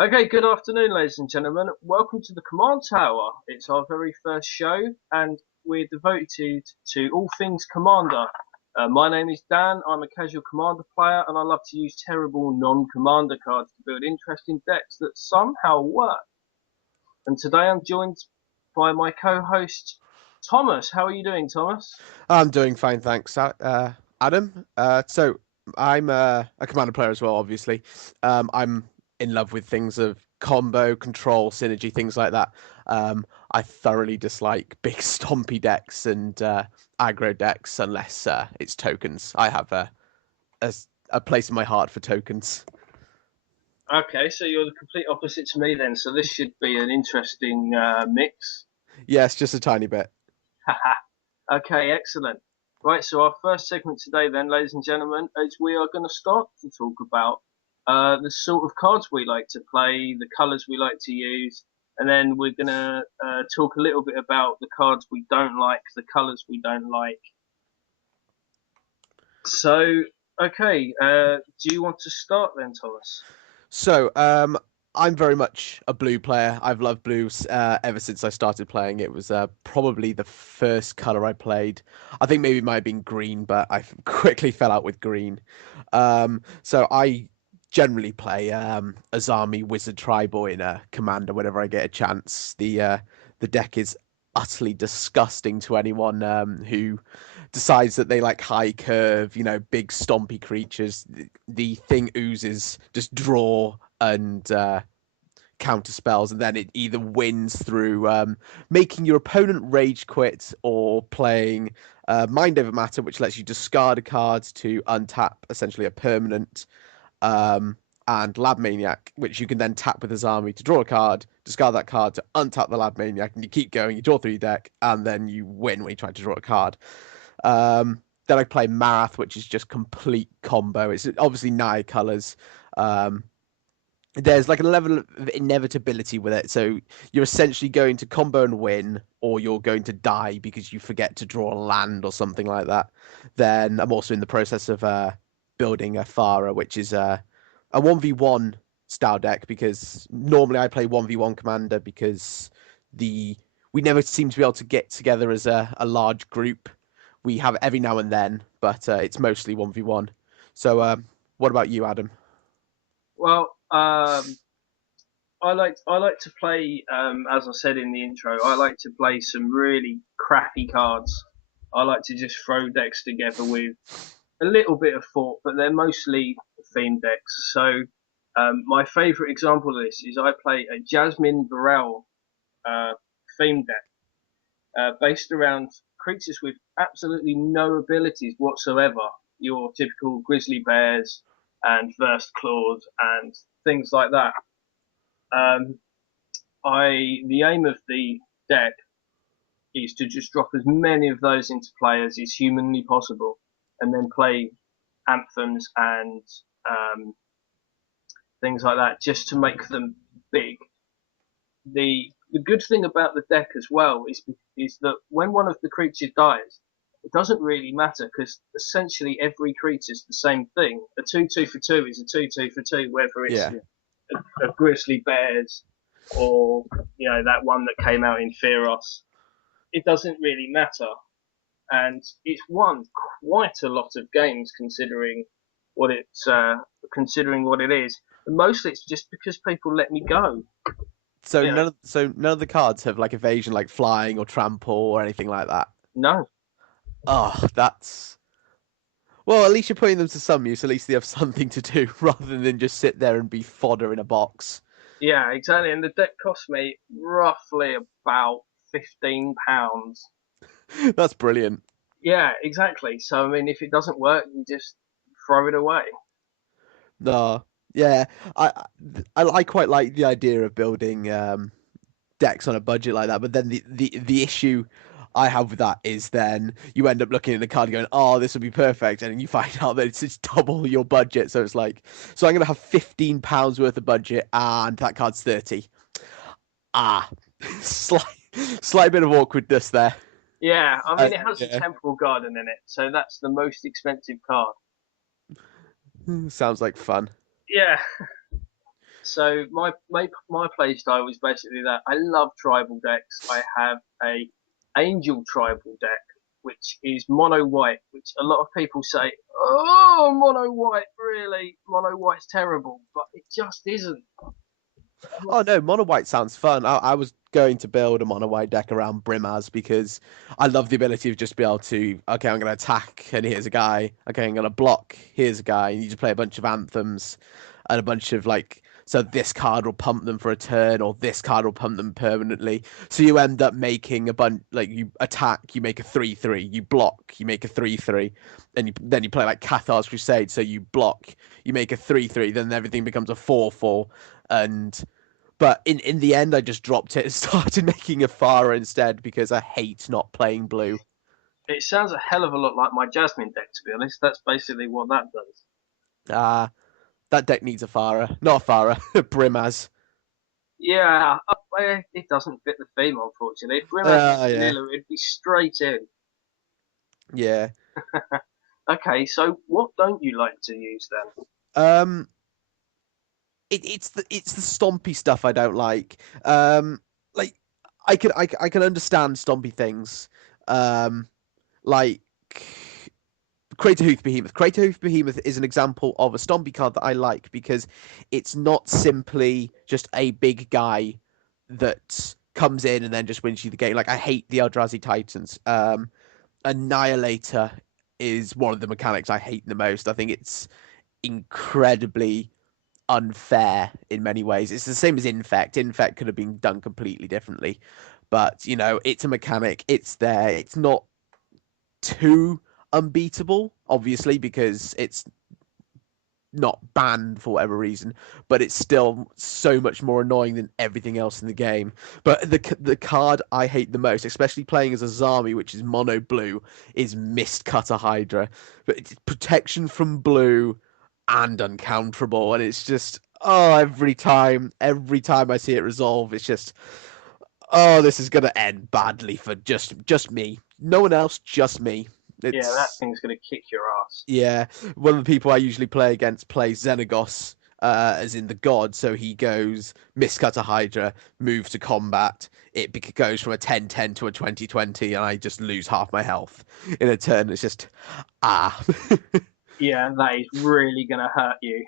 Okay, good afternoon, ladies and gentlemen. Welcome to the Command Tower. It's our very first show, and we're devoted to all things Commander. My name is Dan. I'm a casual Commander player, and I love to use terrible non-Commander cards to build interesting decks that somehow work. And today I'm joined by my co-host, Thomas. How are you doing, Thomas? I'm doing fine, thanks, Adam. So I'm a commander player as well, obviously. I'm in love with things of combo, control, synergy, things like that. I thoroughly dislike big stompy decks and aggro decks unless it's tokens. I have a a place in my heart for tokens. Okay, so you're the complete opposite to me then. So this should be an interesting mix. Yes, just a tiny bit. Okay, excellent. Right, so our first segment today, then, ladies and gentlemen, is we are going to start to talk about the sort of cards we like to play, the colours we like to use, and then we're going to talk a little bit about the cards we don't like, the colours we don't like. So, okay, do you want to start then, Thomas? So, I'm very much a blue player. I've loved blues ever since I started playing. It was probably the first color I played. I think maybe it might have been green, but I quickly fell out with green. So I generally play Azami Wizard Triboy in a commander whenever I get a chance. The deck is utterly disgusting to anyone who decides that they like high curve, big stompy creatures. The thing oozes just draw and counter spells, and then it either wins through making your opponent rage quit or playing Mind Over Matter, which lets you discard a card to untap essentially a permanent. Um, and Lab Maniac, which you can then tap with his army to draw a card, discard that card to untap the Lab Maniac, and you keep going, you draw through your deck, and then you win when you try to draw a card. Then I play Marath, which is just complete combo. It's obviously Naya colors. Um, there's like a level of inevitability with it. So you're essentially going to combo and win, or you're going to die because you forget to draw a land or something like that. Then I'm also in the process of building a Farah, which is a 1v1 style deck because normally I play 1v1 commander because the we never seem to be able to get together as a large group. We have every now and then, but it's mostly 1v1. So what about you, Adam? Well, I like to play, as I said in the intro, I like to play some really crappy cards. I like to just throw decks together with a little bit of thought, but they're mostly theme decks. So my favourite example of this is I play a Jasmine Varel uh, theme deck based around creatures with absolutely no abilities whatsoever. Your typical grizzly bears and versed claws and things like that. Um, the aim of the deck is to just drop as many of those into play as is humanly possible, and then play anthems and um, things like that just to make them big. The good thing about the deck as well is that when one of the creatures dies, it doesn't really matter because essentially every creature is the same thing. A 2/2 for two is a 2/2 for two, whether it's Yeah. a grizzly bears or that one that came out in Feros. It doesn't really matter, and it's won quite a lot of games what it's considering what it is. And mostly it's just because people let me go. So You know, none of the cards have like evasion, like flying or trample or anything like that. no, Oh, that's well. At least you're putting them to some use. At least they have something to do rather than just sit there and be fodder in a box. yeah, exactly. And the deck cost me roughly about £15. That's brilliant. Yeah, exactly. So I mean, if it doesn't work, you just throw it away. No, yeah, I I quite like the idea of building decks on a budget like that. But then the issue I have with that is then you end up looking at the card going, oh, this would be perfect, and then you find out that it's double your budget. So it's like, so I'm gonna have £15 worth of budget, and that card's 30. Ah, slight slight bit of awkwardness there. Yeah, I mean, it has a Yeah, temporal garden in it, so that's the most expensive card. sounds like fun. Yeah. So my play style was basically that. I love tribal decks. I have a angel tribal deck, which is mono white, which a lot of people say, oh, mono white, really? Mono white's terrible, but it just isn't. Oh no, mono white sounds fun. I was going to build a mono white deck around Brimaz because I love the ability of just be able to, okay, I'm going to attack and here's a guy. Okay, I'm going to block, here's a guy. And you just play a bunch of anthems and a bunch of like, so this card will pump them for a turn or this card will pump them permanently. So you end up making a bunch, like you attack, you make a 3/3, you block, you make a 3/3, and then you play like Cathar's Crusade. So you block, you make a 3/3, then everything becomes a 4/4. And but in the end, I just dropped it and started making a Farah instead because I hate not playing blue. It sounds a hell of a lot like my Jasmine deck, to be honest. That's basically what that does. Ah, that deck needs a Farah. Not a Farah, Brimaz. Yeah, it doesn't fit the theme, unfortunately. If Grim was Yeah. vanilla, it'd be straight in. Yeah. Okay, so what don't you like to use then? Um, it's the stompy stuff I don't like. Like I can understand stompy things. Like Craterhoof Behemoth. Craterhoof Behemoth is an example of a stompy card that I like because it's not simply just a big guy that comes in and then just wins you the game. Like I hate the Eldrazi Titans. Annihilator is one of the mechanics I hate the most. I think it's incredibly unfair in many ways. It's the same as Infect. Infect could have been done completely differently, but it's a mechanic. It's there. It's not too unbeatable, obviously, because it's not banned for whatever reason, but it's still so much more annoying than everything else in the game. But the card I hate the most, especially playing as a Zami, which is mono blue, is Mistcutter Hydra. But it's protection from blue and uncounterable, and it's just every time I see it resolve, it's just this is gonna end badly for just me. No one else, just me. Yeah, that It's thing's gonna kick your ass. yeah, one of the people I usually play against plays Xenagos, as in the god. So he goes Miscutter Hydra, move to combat. It goes from a 10/10 to a 20/20, and I just lose half my health in a turn. It's just ah, Yeah, that is really gonna hurt you.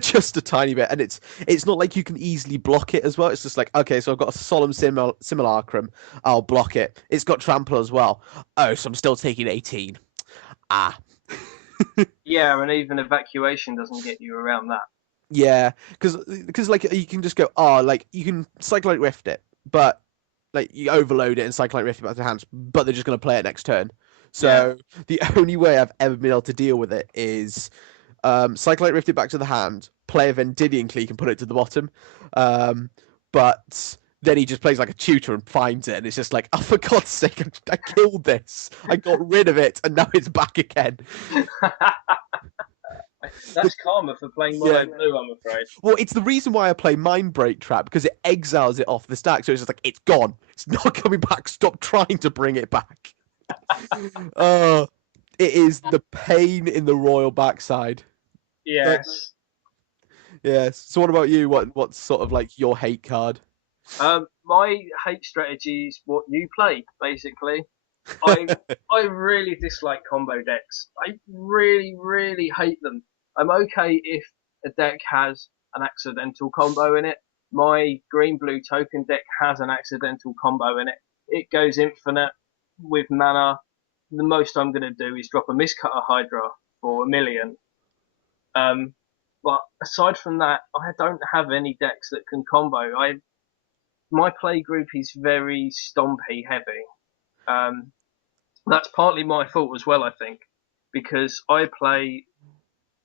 just a tiny bit, and it's not like you can easily block it as well. It's just like okay, so I've got a solemn simulacrum. I'll block it. It's got trample as well. Oh, so I'm still taking 18. Ah. Yeah, and even evacuation doesn't get you around that. Yeah, because like you can just go, like you can Cyclonic Rift it, but like you overload it and Cyclonic Rift it back to hands, but they're just gonna play it next turn. Yeah, So the only way I've ever been able to deal with it is Cyclonic Rift it back to the hand, play a Vendilion Clique and put it to the bottom. But then he just plays like a tutor and finds it, and it's just like, oh, for God's sake, I killed this. I got rid of it, and now it's back again. that's karma for playing mono blue, I'm afraid. Well, it's the reason why I play Mind Break Trap because it exiles it off the stack. So it's just like it's gone. It's not coming back. Stop trying to bring it back. uh, it is the pain in the royal backside. Yes. Yes. So what about you? What's sort of like your hate card? My hate strategy is what you play, basically. I I really dislike combo decks. I really, really hate them. I'm okay if a deck has an accidental combo in it. My green blue token deck has an accidental combo in it. It goes infinite with mana. The most I'm gonna do is drop a Mistcutter Hydra for 1,000,000. Um, but aside from that, I don't have any decks that can combo. My play group is very stompy heavy. Um, that's partly my fault as well, I think, because I play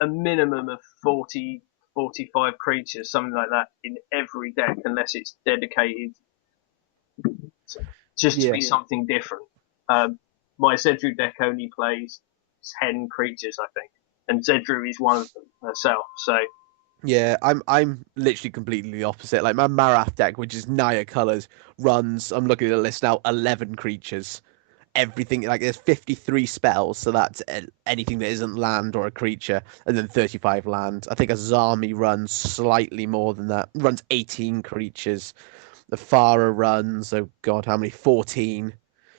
a minimum of 40, 45 creatures, something like that, in every deck, unless it's dedicated just to be Yeah. something different. My Zedru deck only plays 10 creatures, I think, and Zedru is one of them herself. So Yeah, I'm literally completely the opposite. Like my Marath deck, which is Naya colors, runs. I'm looking at the list now. 11 creatures, everything. Like there's 53 spells, so that's anything that isn't land or a creature, and then 35 land. I think Azami runs slightly more than that. Runs 18 creatures. The Farah runs, oh god, how many? 14.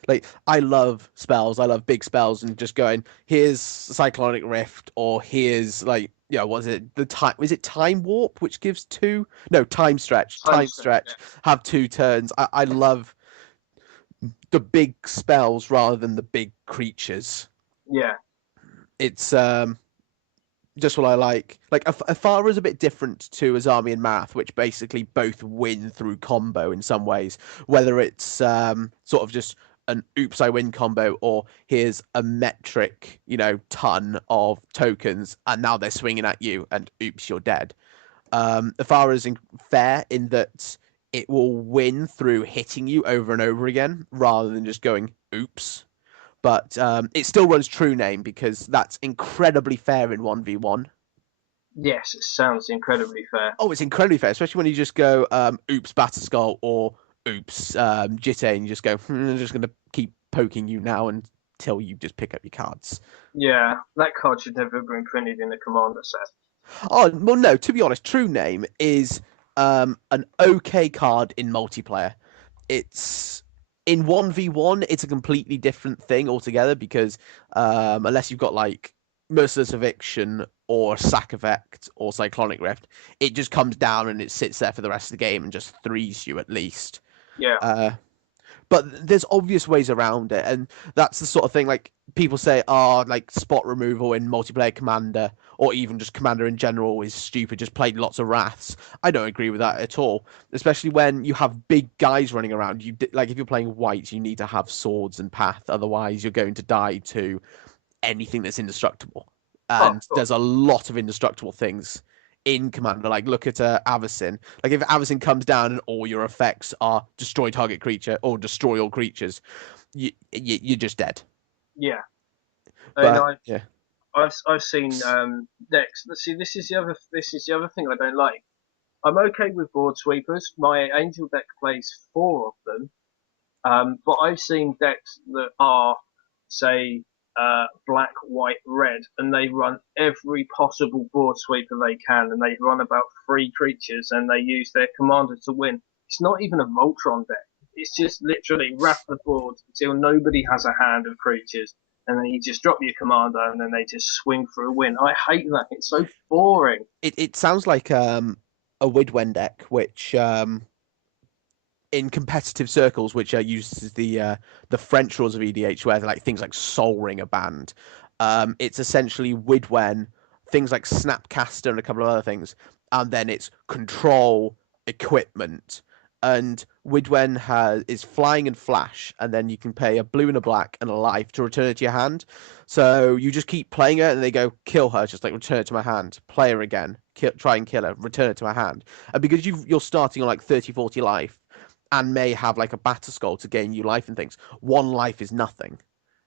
Like I love spells. I love big spells and just going, here's Cyclonic Rift, or here's like, was it the time? Is it Time Warp, which gives two? No, Time Stretch. Time Time stretch, Stretch have 2 turns. I love the big spells rather than the big creatures. yeah. It's just what I like. Like Afara is a bit different to Azami and Math, which basically both win through combo in some ways. Whether it's sort of just an oops I win combo, or here's a metric, ton of tokens, and now they're swinging at you, and oops you're dead. Afara is fair in that it will win through hitting you over and over again, rather than just going oops. But it still runs True Name because that's incredibly fair in 1v1. Yes, it sounds incredibly fair. Oh, it's incredibly fair, especially when you just go oops Batterskull or oops Jitte, and you just go, I'm just going to keep poking you now until you just pick up your cards. Yeah, that card should never have been printed in the commander set. Oh, well, no, to be honest, True Name is an okay card in multiplayer. It's in 1v1, it's a completely different thing altogether because unless you've got like Merciless Eviction or Sack Effect or Cyclonic Rift, it just comes down and it sits there for the rest of the game and just threes you at least. Yeah. But there's obvious ways around it, and that's the sort of thing like people say, like spot removal in multiplayer Commander or even just Commander in general is stupid. Just play lots of Wraths. I don't agree with that at all, especially when you have big guys running around. Like if you're playing white, you need to have swords and path, otherwise you're going to die to anything that's indestructible. Oh, And there's a lot of indestructible things in Commander. Like look at Avacyn. Like if Avacyn comes down and all your effects are destroy target creature or destroy all creatures, you're just dead. yeah. And But yeah, I've seen decks. Let's see. This is the other thing I don't like. I'm okay with board sweepers. My angel deck plays 4 of them. But I've seen decks that are, say, black, white, red, and they run every possible board sweeper they can, and they run about 3 creatures, and they use their commander to win. It's not even a Voltron deck. It's just literally wrap the board until nobody has a hand of creatures, and then you just drop your commander, and then they just swing for a win. I hate that. It's so boring. it sounds like a Widwen deck, which in competitive circles, which uses the French rules of EDH, where like things like Soul Ring are banned. It's essentially Widwen, things like Snapcaster and a couple of other things, and then it's control, equipment, and Widwen is flying and flash, and then you can pay a blue and a black and a life to return it to your hand. So you just keep playing her, and they go kill her, just like return it to my hand, play her again, try and kill her, return it to my hand, and because you're starting on like 30, 40 life and may have like a Batterskull to gain you life and things. 1 life is nothing.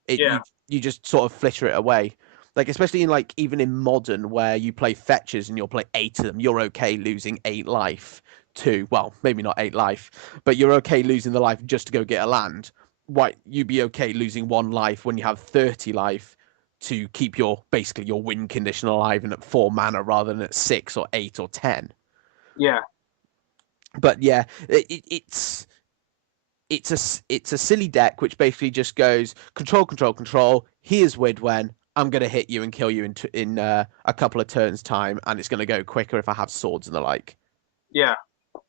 Yeah, You just sort of flitter it away. Like especially in like even in modern where you play fetchers and you'll play 8 of them, you're okay losing 8 life to, well, maybe not 8 life, but you're okay losing the life just to go get a land. Why you'd be okay losing 1 life when you have 30 life to keep your basically your win condition alive and at 4 mana rather than at 6 or 8 or 10. yeah, But yeah, it's a silly deck which basically just goes control, control, control. Here's Widwen. I'm gonna hit you and kill you in a couple of turns time, and it's gonna go quicker if I have swords and the like. yeah.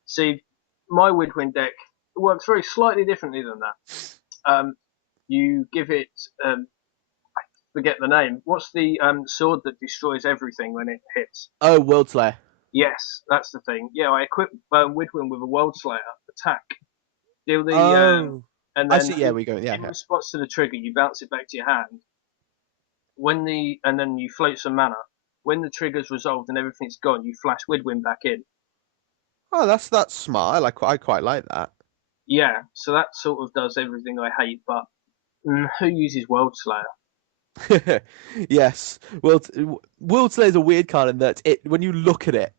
See, my Widwin deck works very slightly differently than that. You give it, I forget the name. What's the sword that destroys everything when it hits? Oh, World Slayer. Yes, that's the thing. Yeah, I equip Widwin with a World Slayer attack. Deal the Oh, and I then see. Yeah, we go. Yeah, in yeah. response to the trigger, you bounce it back to your hand. And then you float some mana. When the trigger's resolved and everything's gone, you flash Widwin back in. Oh, that's smart. I quite like that. Yeah, so that sort of does everything I hate. But who uses World Slayer? Yes, World Slayer is a weird card in that it when you look at it,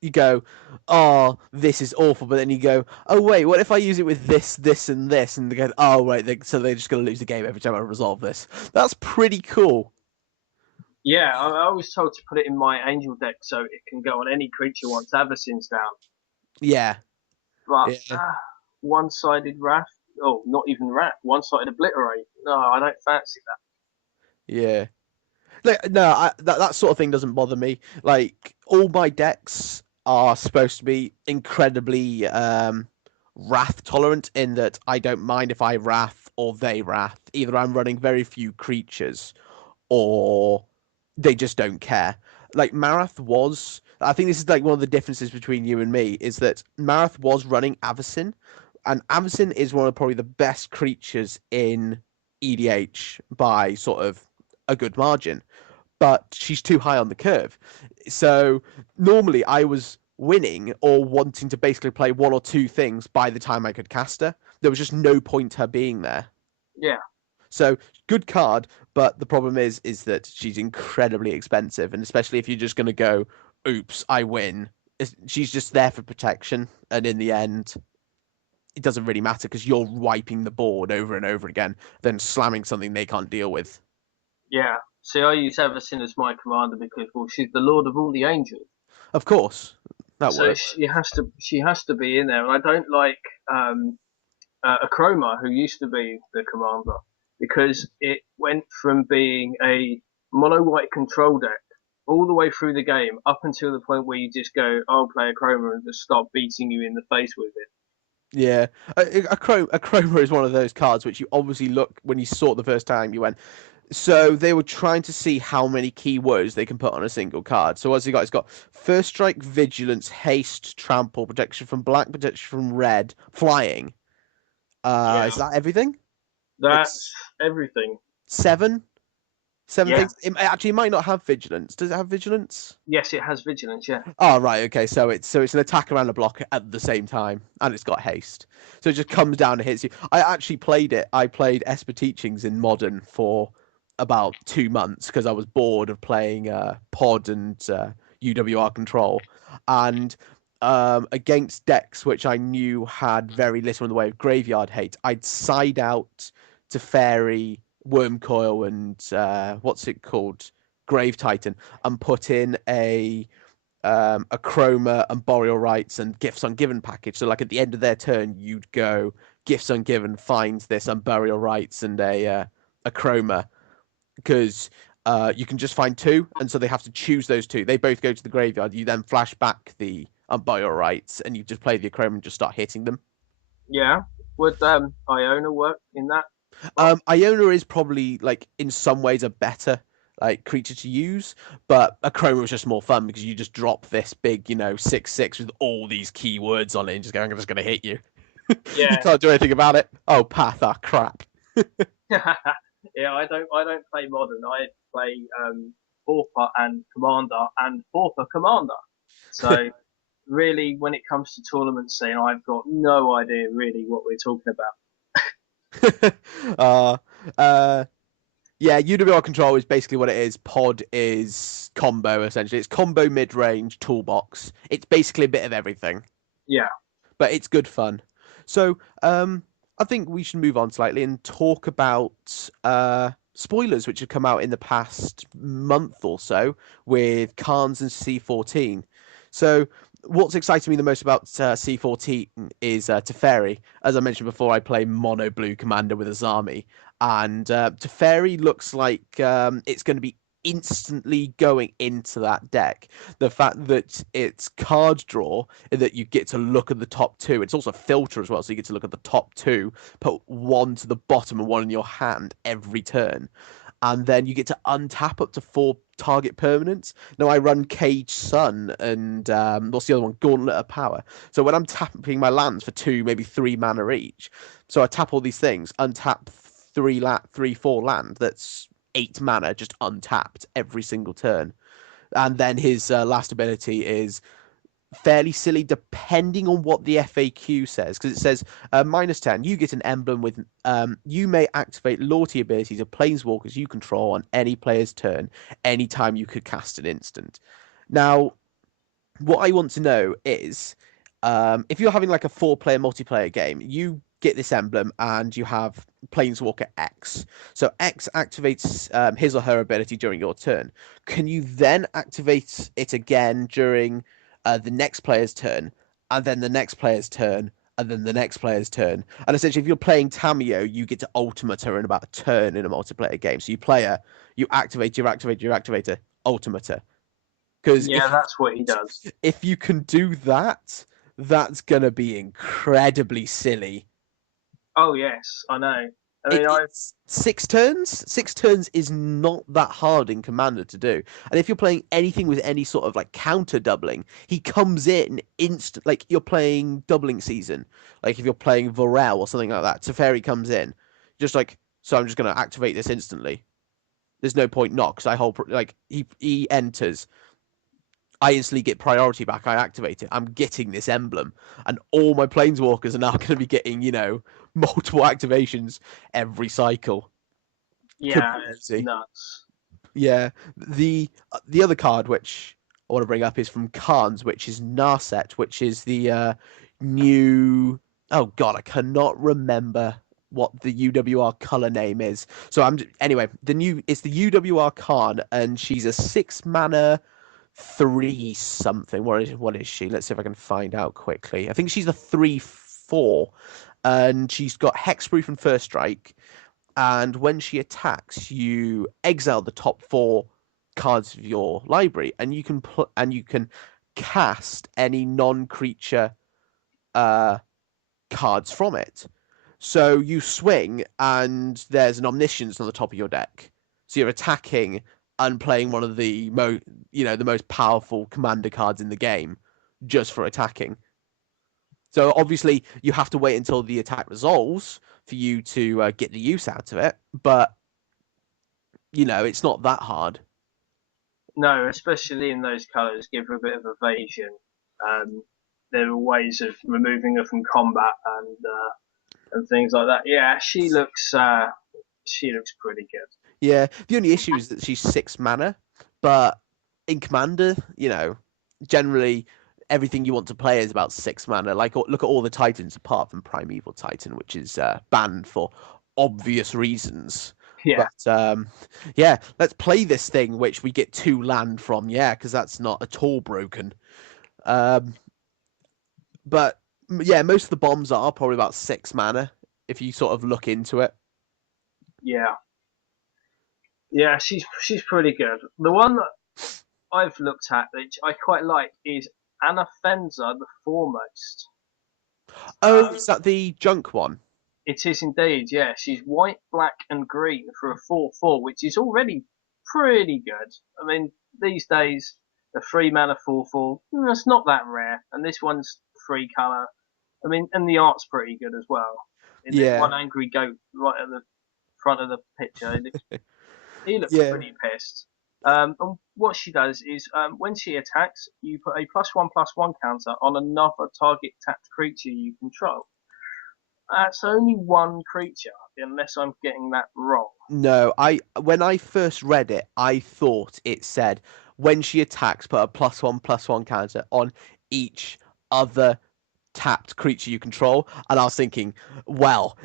you go, oh, this is awful, but then you go, oh wait, what if I use it with this, this, and this, and they go, oh right, so they're just gonna lose the game every time I resolve this. That's pretty cool. Yeah, I was told to put it in my angel deck so it can go on any creature once Avacyn's down. Yeah, But yeah, one-sided Wrath, oh, not even Wrath, one-sided Obliterate. No, I don't fancy that. yeah. Like, no, that sort of thing doesn't bother me. Like all my decks are supposed to be incredibly wrath tolerant in that I don't mind if I wrath or they wrath. Either I'm running very few creatures or they just don't care. Like Marath was, I think this is like one of the differences between you and me is that Marath was running Avacyn, and Avacyn is one of probably the best creatures in EDH by sort of a good margin, but she's too high on the curve. So normally I was winning or wanting to basically play one or two things by the time I could cast her. There was just no point her being there. Yeah, So good card, but the problem is that she's incredibly expensive, and especially if you're just going to go, "Oops, I win." She's just there for protection, and in the end, it doesn't really matter because you're wiping the board over and over again, then slamming something they can't deal with. yeah. See, I use Avacyn as my commander because, well, she's the Lord of all the angels. Of course, that So works. she has to be in there. And I don't like Akroma, who used to be the commander, because it went from being a mono white control deck all the way through the game up until the point where you just go, I'll play Akroma and just start beating you in the face with it. Yeah, a Chroma is one of those cards which you obviously look when you saw it the first time. You went, so they were trying to see how many keywords they can put on a single card. So what's he got? He's got First Strike, Vigilance, Haste, Trample, Protection from Black, Protection from Red, Flying. Yeah, Is that everything? that's That's everything. seven, seven Yeah, things. It might not have Vigilance. Does it have Vigilance? yes, it has vigilance. Yeah, Oh right, okay. So it's an attack around the block at the same time, and it's got haste. So it just comes down and hits you. I actually played it. I played Esper Teachings in Modern for about 2 months because I was bored of playing Pod and UWR Control, and against decks which I knew had very little in the way of graveyard hate, I'd side out to Fairy, Wormcoil, and what's it called, Grave Titan, and put in a Chroma and Boreal Rights and Gifts Ungiven package. So like at the end of their turn, you'd go Gifts Ungiven finds this and Burial Rights and a Chroma because you can just find two, and so they have to choose those two. They both go to the graveyard. You then flash back the Burial Rights, and you just play the Chroma and just start hitting them. yeah. Would Iona work in that spot? Iona is probably like in some ways a better like creature to use, but a Chroma was just more fun because you just drop this big, 6/6 with all these keywords on it and just go, I'm just gonna hit you. You Yeah, can't do anything about it. Oh, path, crap. yeah. I don't play modern. I play Pauper and Commander and Pauper Commander. So really, when it comes to tournament scene, I've got no idea really what we're talking about. uh, uh, yeah, UWR control is basically what it is. Pod is combo essentially. It's combo mid range toolbox. It's basically a bit of everything, Yeah, but it's good fun. So, I think we should move on slightly and talk about spoilers which have come out in the past month or so with Khans and C14. So, what's exciting me the most about C14 is Teferi. As I mentioned before, I play mono blue commander with Azami, and Teferi looks like it's going to be instantly going into that deck. The fact that it's card draw, that you get to look at the top two. It's also filter as well, so you get to look at the top two, put one to the bottom and one in your hand every turn. And then you get to untap up to 4 target permanents. Now I run Cage Sun and what's the other one? Gauntlet of Power. So when I'm tapping my lands for 2, maybe 3 mana each, so I tap all these things, untap 4 land. That's 8 mana just untapped every single turn. And then his last ability is fairly silly depending on what the FAQ says, because it says -10, you get an emblem with you may activate loyalty abilities of planeswalkers you control on any player's turn anytime you could cast an instant. Now what I want to know is, if you're having like a four-player multiplayer game, you get this emblem and you have Planeswalker X. So X activates his or her ability during your turn. Can you then activate it again during the next player's turn, and then the next player's turn, and then the next player's turn? And essentially, if you're playing Tamio, you get to Ultimate her in about a turn in a multiplayer game. So you play her, you activate your activator, Ultimate her. Because Yeah, that's what he does. if you can do that, that's gonna be incredibly silly. Oh yes, I know. I mean, I It's 6 turns. 6 turns is not that hard in Commander to do. And if you're playing anything with any sort of like counter doubling, he comes in instant. Like you're playing doubling season. Like if you're playing Vorel or something like that, Teferi comes in, just like, so I'm just gonna activate this instantly. There's no point not, because I hold like he enters. I instantly get priority back. I activate it. I'm getting this emblem, and all my planeswalkers are now going to be getting, multiple activations every cycle. Could yeah, be it's easy. nuts. Yeah. The other card which I want to bring up is from Khans, which is Narset, which is the new. Oh God, I cannot remember what the UWR color name is. So anyway. It's the UWR Khan, and she's a 6 mana three something. What is she? Let's see if I can find out quickly. I think she's a 3/4, and she's got hexproof and first strike. And when she attacks, you exile the top four cards of your library, and you can cast any non-creature uh, cards from it. So you swing, and there's an Omniscience on the top of your deck. So you're attacking and playing one of the most powerful commander cards in the game, just for attacking. So obviously you have to wait until the attack resolves for you to get the use out of it, but it's not that hard. No, especially in those colours, give her a bit of evasion. Um, there are ways of removing her from combat and things like that. Yeah, she looks pretty good. Yeah, the only issue is that she's 6 mana, but in Commander, generally everything you want to play is about 6 mana. Like, look at all the Titans apart from Primeval Titan, which is banned for obvious reasons. Yeah, But yeah, let's play this thing, which we get 2 land from. Yeah, because that's not at all broken. Um, but yeah, most of the bombs are probably about 6 mana if you sort of look into it. yeah, yeah. She's pretty good. The one that I've looked at, which I quite like, is Anna Fenza the Foremost. Oh, is that the junk one? It is indeed, yeah. She's white, black, and green for a 4/4, which is already pretty good. I mean, these days, the 3 mana 4/4, it's not that rare. And this one's 3 colour. I mean, and the art's pretty good as well. There's Yeah, one angry goat right at the front of the picture. He looks yeah. pretty pissed. And what she does is, when she attacks, you put a +1/+1 counter on another target tapped creature you control. That's only one creature, unless I'm getting that wrong. No, when I first read it, I thought it said when she attacks, put a +1/+1 counter on each other tapped creature you control. And I was thinking, well,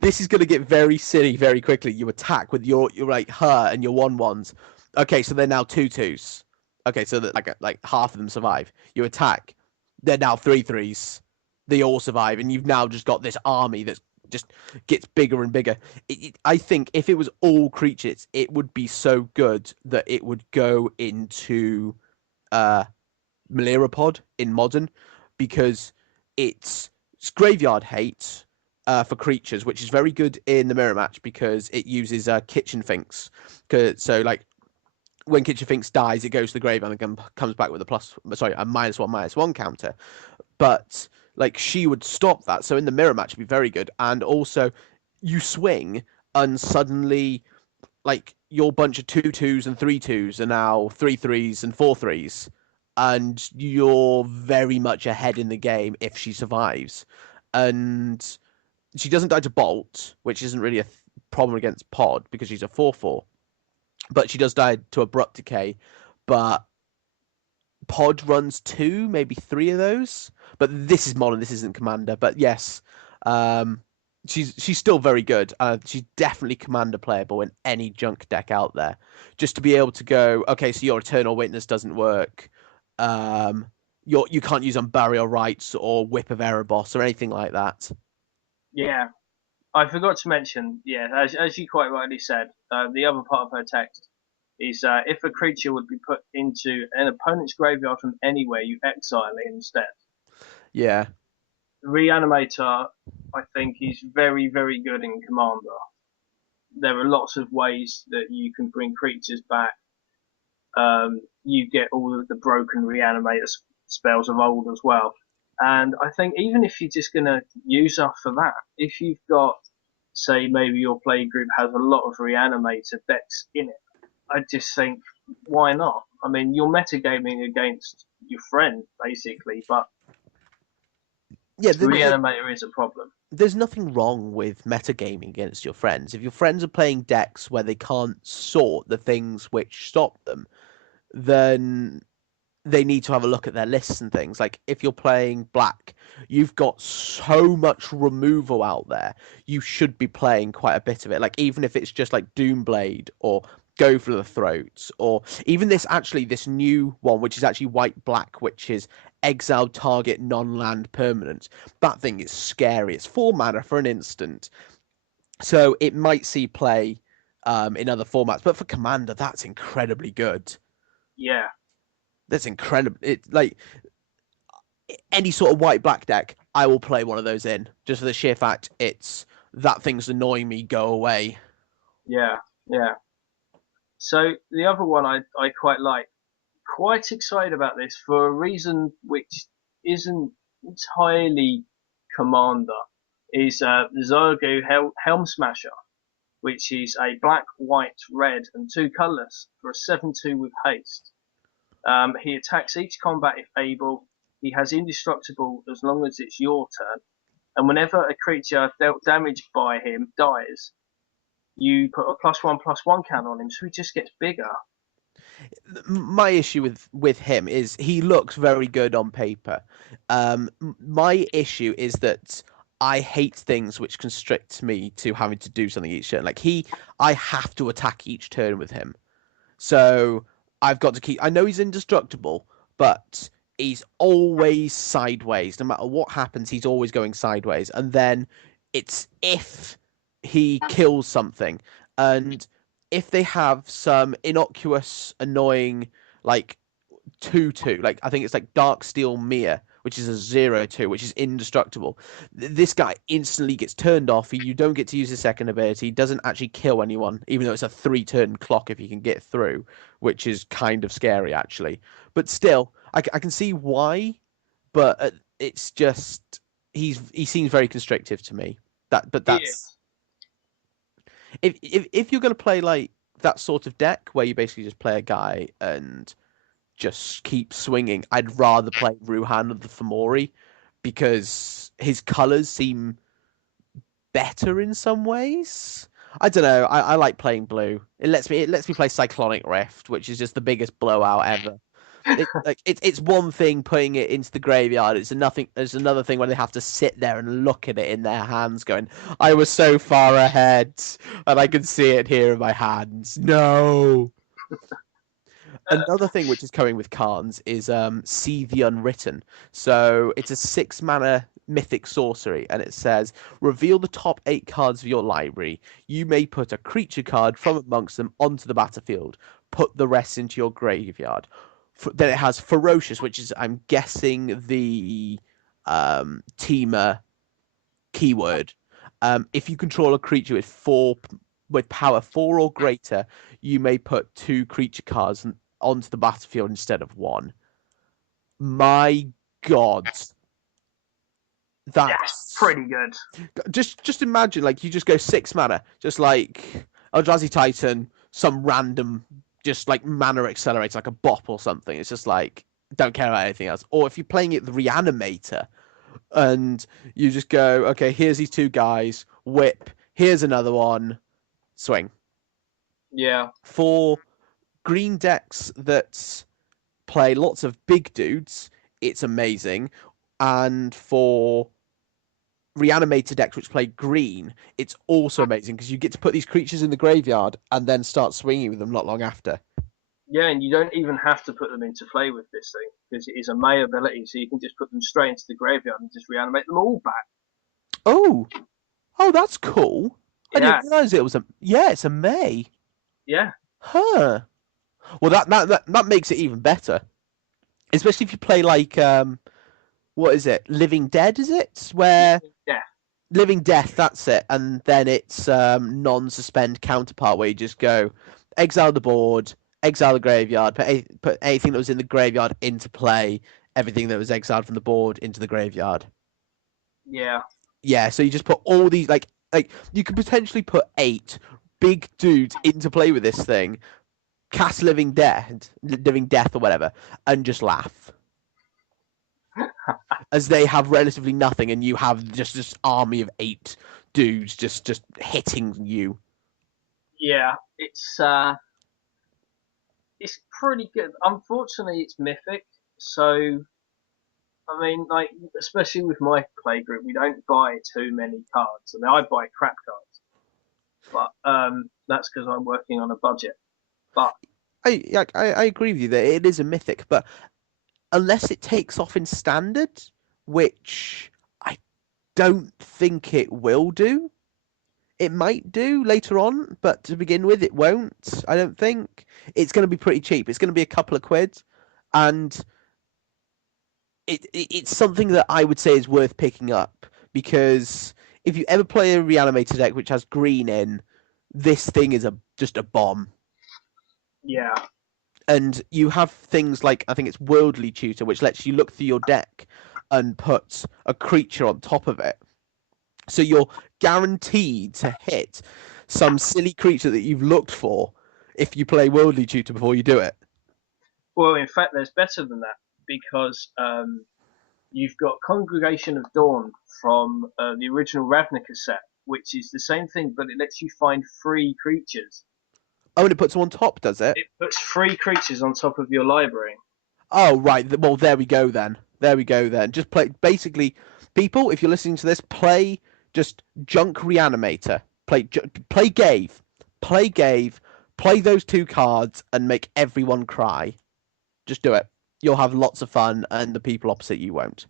this is going to get very silly very quickly. You attack with your like her and your 1/1s. Okay, so they're now 2/2s. Okay, so that like half of them survive. You attack, they're now 3/3s. They all survive, and you've now just got this army that's just gets bigger and bigger. I think if it was all creatures, it would be so good that it would go into uh Pod in modern, because it's graveyard hate for creatures, which is very good in the mirror match because it uses Kitchen Finks. So like when Kitchen Finks dies, it goes to the graveyard and comes back with a -1/-1 counter. But like she would stop that. So in the mirror match, it'd be very good. And also, you swing and suddenly like your bunch of 2/2s and 3/2s are now 3/3s and 4/3s, and you're very much ahead in the game if she survives. And she doesn't die to Bolt, which isn't really a problem against Pod because she's a 4/4, but she does die to Abrupt Decay. But Pod runs two, maybe three of those. But this is modern. This isn't Commander. But yes, um, she's still very good. She's definitely Commander playable in any junk deck out there. Just to be able to go, okay, so your Eternal Witness doesn't work. Um, you can't use Unburial Rites or Whip of Erebos or anything like that. Yeah, I forgot to mention. Yeah, as you quite rightly said, the other part of her text is if a creature would be put into an opponent's graveyard from anywhere, you exile it instead. Yeah. Reanimator, I think, is very, very good in Commander. There are lots of ways that you can bring creatures back. You get all of the broken Reanimator spells of old as well. And I think even if you're just going to use up for that, if you've got, say, maybe your play group has a lot of Reanimator decks in it, I just think, why not? I mean, you're metagaming against your friend, basically, but Yeah, Reanimator is a problem. there's nothing wrong with metagaming against your friends. If your friends are playing decks where they can't sort the things which stop them, then they need to have a look at their lists and things. Like if you're playing black, you've got so much removal out there. You should be playing quite a bit of it. Like even if it's just like Doomblade or Go for the Throats, or even this new one, which is actually white black, which is exiled target non-land permanent. That thing is scary. It's 4 mana for an instant, so it might see play in other formats. But for Commander, that's incredibly good. Yeah, That's incredible. It like any sort of white black deck, I will play one of those in just for the sheer fact it's that thing's annoying me. Go away. yeah, yeah. So the other one I quite like, quite excited about this for a reason which isn't entirely Commander, is Zergo Helm Smasher, which is a black, white, red, and two colours for a 7/2 with haste. He attacks each combat if able. He has indestructible as long as it's your turn. And whenever a creature dealt damage by him dies, you put a +1/+1 count on him, so he just gets bigger. My issue with him is he looks very good on paper. My issue is that I hate things which constrict me to having to do something each turn. I have to attack each turn with him. So I've got to keep. I know he's indestructible, but he's always sideways. No matter what happens, he's always going sideways. And then it's if he kills something, and if they have some innocuous, annoying, like 2/2, like I think it's like Darksteel Mia, which is a 0/2, which is indestructible. This guy instantly gets turned off. You don't get to use his second ability. He doesn't actually kill anyone, even though it's a 3-turn clock if you can get through, which is kind of scary actually. But still, I can see why, but it's just he seems very constrictive to me. He That's is. if you're going to play like that sort of deck where you basically just play a guy and just keep swinging, I'd rather play Ruhan of the Fomori because his colors seem better in some ways. I don't know. I like playing blue. It lets me play Cyclonic Rift, which is just the biggest blowout ever. It's one thing putting it into the graveyard. It's another thing when they have to sit there and look at it in their hands, going, "I was so far ahead, and I can see it here in my hands." No. Another thing which is coming with cards is See the Unwritten. So it's a 6 mana mythic sorcery, and it says reveal the top 8 cards of your library. You may put a creature card from amongst them onto the battlefield. Put the rest into your graveyard. Then it has Ferocious, which is I'm guessing the Teamer keyword. If you control a creature with power 4 or greater, you may put 2 creature cards onto the battlefield instead of one. My God, That's that's pretty good. just imagine like you just go 6 mana, just like Eldrazi Titan, some random just like mana accelerator, like a bop or something. It's just like don't care about anything else. Or if you're playing it the Reanimator, and you just go, okay, here's these 2 guys, whip, here's another one, swing. Yeah, For green decks that play lots of big dudes, it's amazing. And for reanimated decks which play green, it's also amazing because you get to put these creatures in the graveyard and then start swinging with them not long after. Yeah, and you don't even have to put them into play with this thing because it is a May ability, so you can just put them straight into the graveyard and just reanimate them all back. Oh, oh, that's cool. I Yeah, didn't realize it was a. Yeah, it's a May. yeah, Huh. Well, that makes it even better, especially if you play like what is it? Living Dead, is it? Where yeah, Living Death, that's it, and then it's non-suspend counterpart where you just go exile the board, exile the graveyard, put anything that was in the graveyard into play, everything that was exiled from the board into the graveyard. yeah. Yeah, so you just put all these like you could potentially put 8 big dudes into play with this thing, cast Living Death or whatever, and just laugh. As they have relatively nothing, and you have just this army of 8 dudes just hitting you. Yeah, it's pretty good. Unfortunately, it's mythic, so I mean, like especially with my play group, we don't buy too many cards. I mean, I buy crap cards, but that's because I'm working on a budget. But I agree with you that it is a mythic, but unless it takes off in standard, which I don't think it will do. It might do later on, but to begin with, it won't. I don't think it's going to be pretty cheap. It's going to be a couple of quid, and it's something that I would say is worth picking up because if you ever play a reanimated deck which has green in, this thing is just a bomb. yeah, And you have things like I think it's Worldly Tutor, which lets you look through your deck and put a creature on top of it. So you're guaranteed to hit some silly creature that you've looked for if you play Worldly Tutor before you do it. well, in fact, there's better than that because you've got Congregation of Dawn from the original Ravnica set, which is the same thing, but it lets you find free creatures. Oh, and it puts them on top, does it? It puts free creatures on top of your library. Oh, right. Well, there we go then. There we go then. Just play. Basically, people, if you're listening to this, play just Junk Reanimator. Play Gave. Play Gave. Play those 2 cards and make everyone cry. Just do it. You'll have lots of fun, and the people opposite you won't.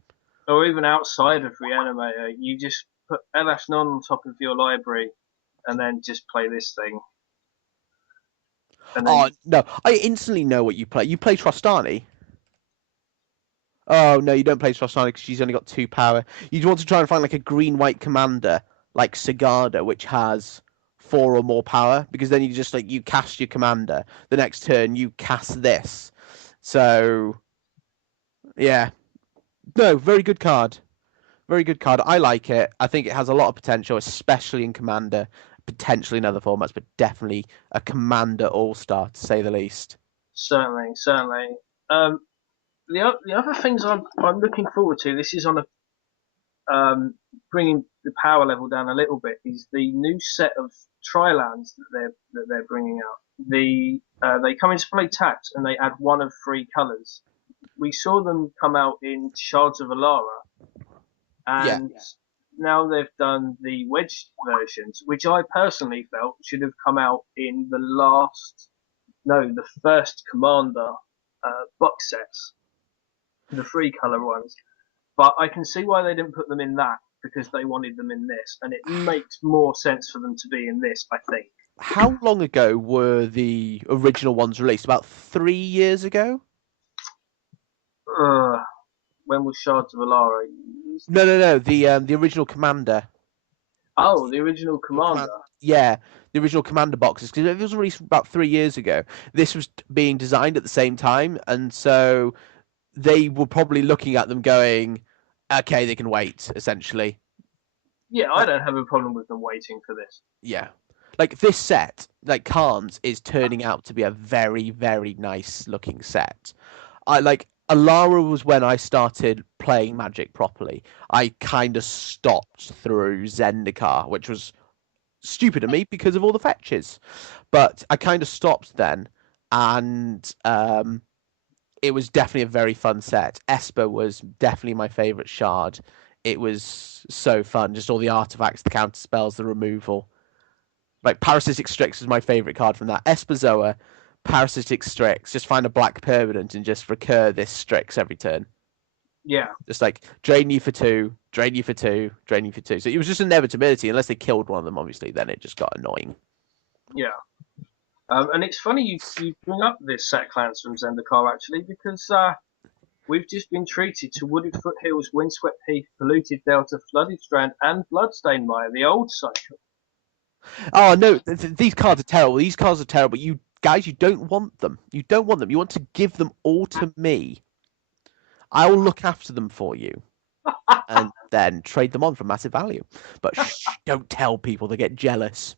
Or even outside of Reanimator, you just put Elash Non on top of your library and then just play this thing. And then Oh no! I instantly know what you play. You play Trostani. Oh no, you don't play Trostani because she's only got 2 power. You'd want to try and find like a green-white commander like Sigarda, which has 4 or more power, because then you just like you cast your commander. The next turn you cast this. So yeah, no, very good card. Very good card. I like it. I think it has a lot of potential, especially in Commander, potentially in other formats, but definitely a Commander All-Star to say the least. certainly, certainly. Um, the other things I'm looking forward to. This is on a bringing the power level down a little bit. Is the new set of Trilands that they're bringing out. They come into play tapped and they add 1 of 3 colors. We saw them come out in Shards of Alara, Yeah. and now they've done the wedge versions, which I personally felt should have come out in the first Commander box sets, the 3 color ones. But I can see why they didn't put them in that because they wanted them in this, and it makes more sense for them to be in this, I think. How long ago were the original ones released? About 3 years ago? When was Shards of Alara? No. The original Commander. Oh, the original Commander. Yeah, the original Commander boxes, because it was released about 3 years ago. This was being designed at the same time, and so they were probably looking at them going, okay, they can wait, essentially. Yeah, I don't have a problem with them waiting for this. Yeah. Like this set, like Khans, is turning out to be a very, very nice looking set. I like Alara was when I started playing Magic properly. I kind of stopped through Zendikar, which was stupid of me because of all the fetches. But I kind of stopped then, and it was definitely a very fun set. Esper was definitely my favorite shard. It was so fun, just all the artifacts, the counter spells, the removal. Like Parasitic Strix is my favorite card from that. Esperzoa, Parasitic Strix, just find a black permanent and just recur this Strix every turn. Yeah. Just like drain you for 2, drain you for 2, drain you for 2. So it was just inevitability, unless they killed one of them, obviously, then it just got annoying. Yeah. And it's funny you bring up this set clans from Zendikar actually, because we've just been treated to Wooded Foothills, Windswept Heath, Polluted Delta, Flooded Strand, and Bloodstained Mire, the old cycle. Oh no, these cards are terrible. These cards are terrible. You guys, you don't want them. You don't want them. You want to give them all to me. I will look after them for you, and then trade them on for massive value. But shh, don't tell people; they get jealous.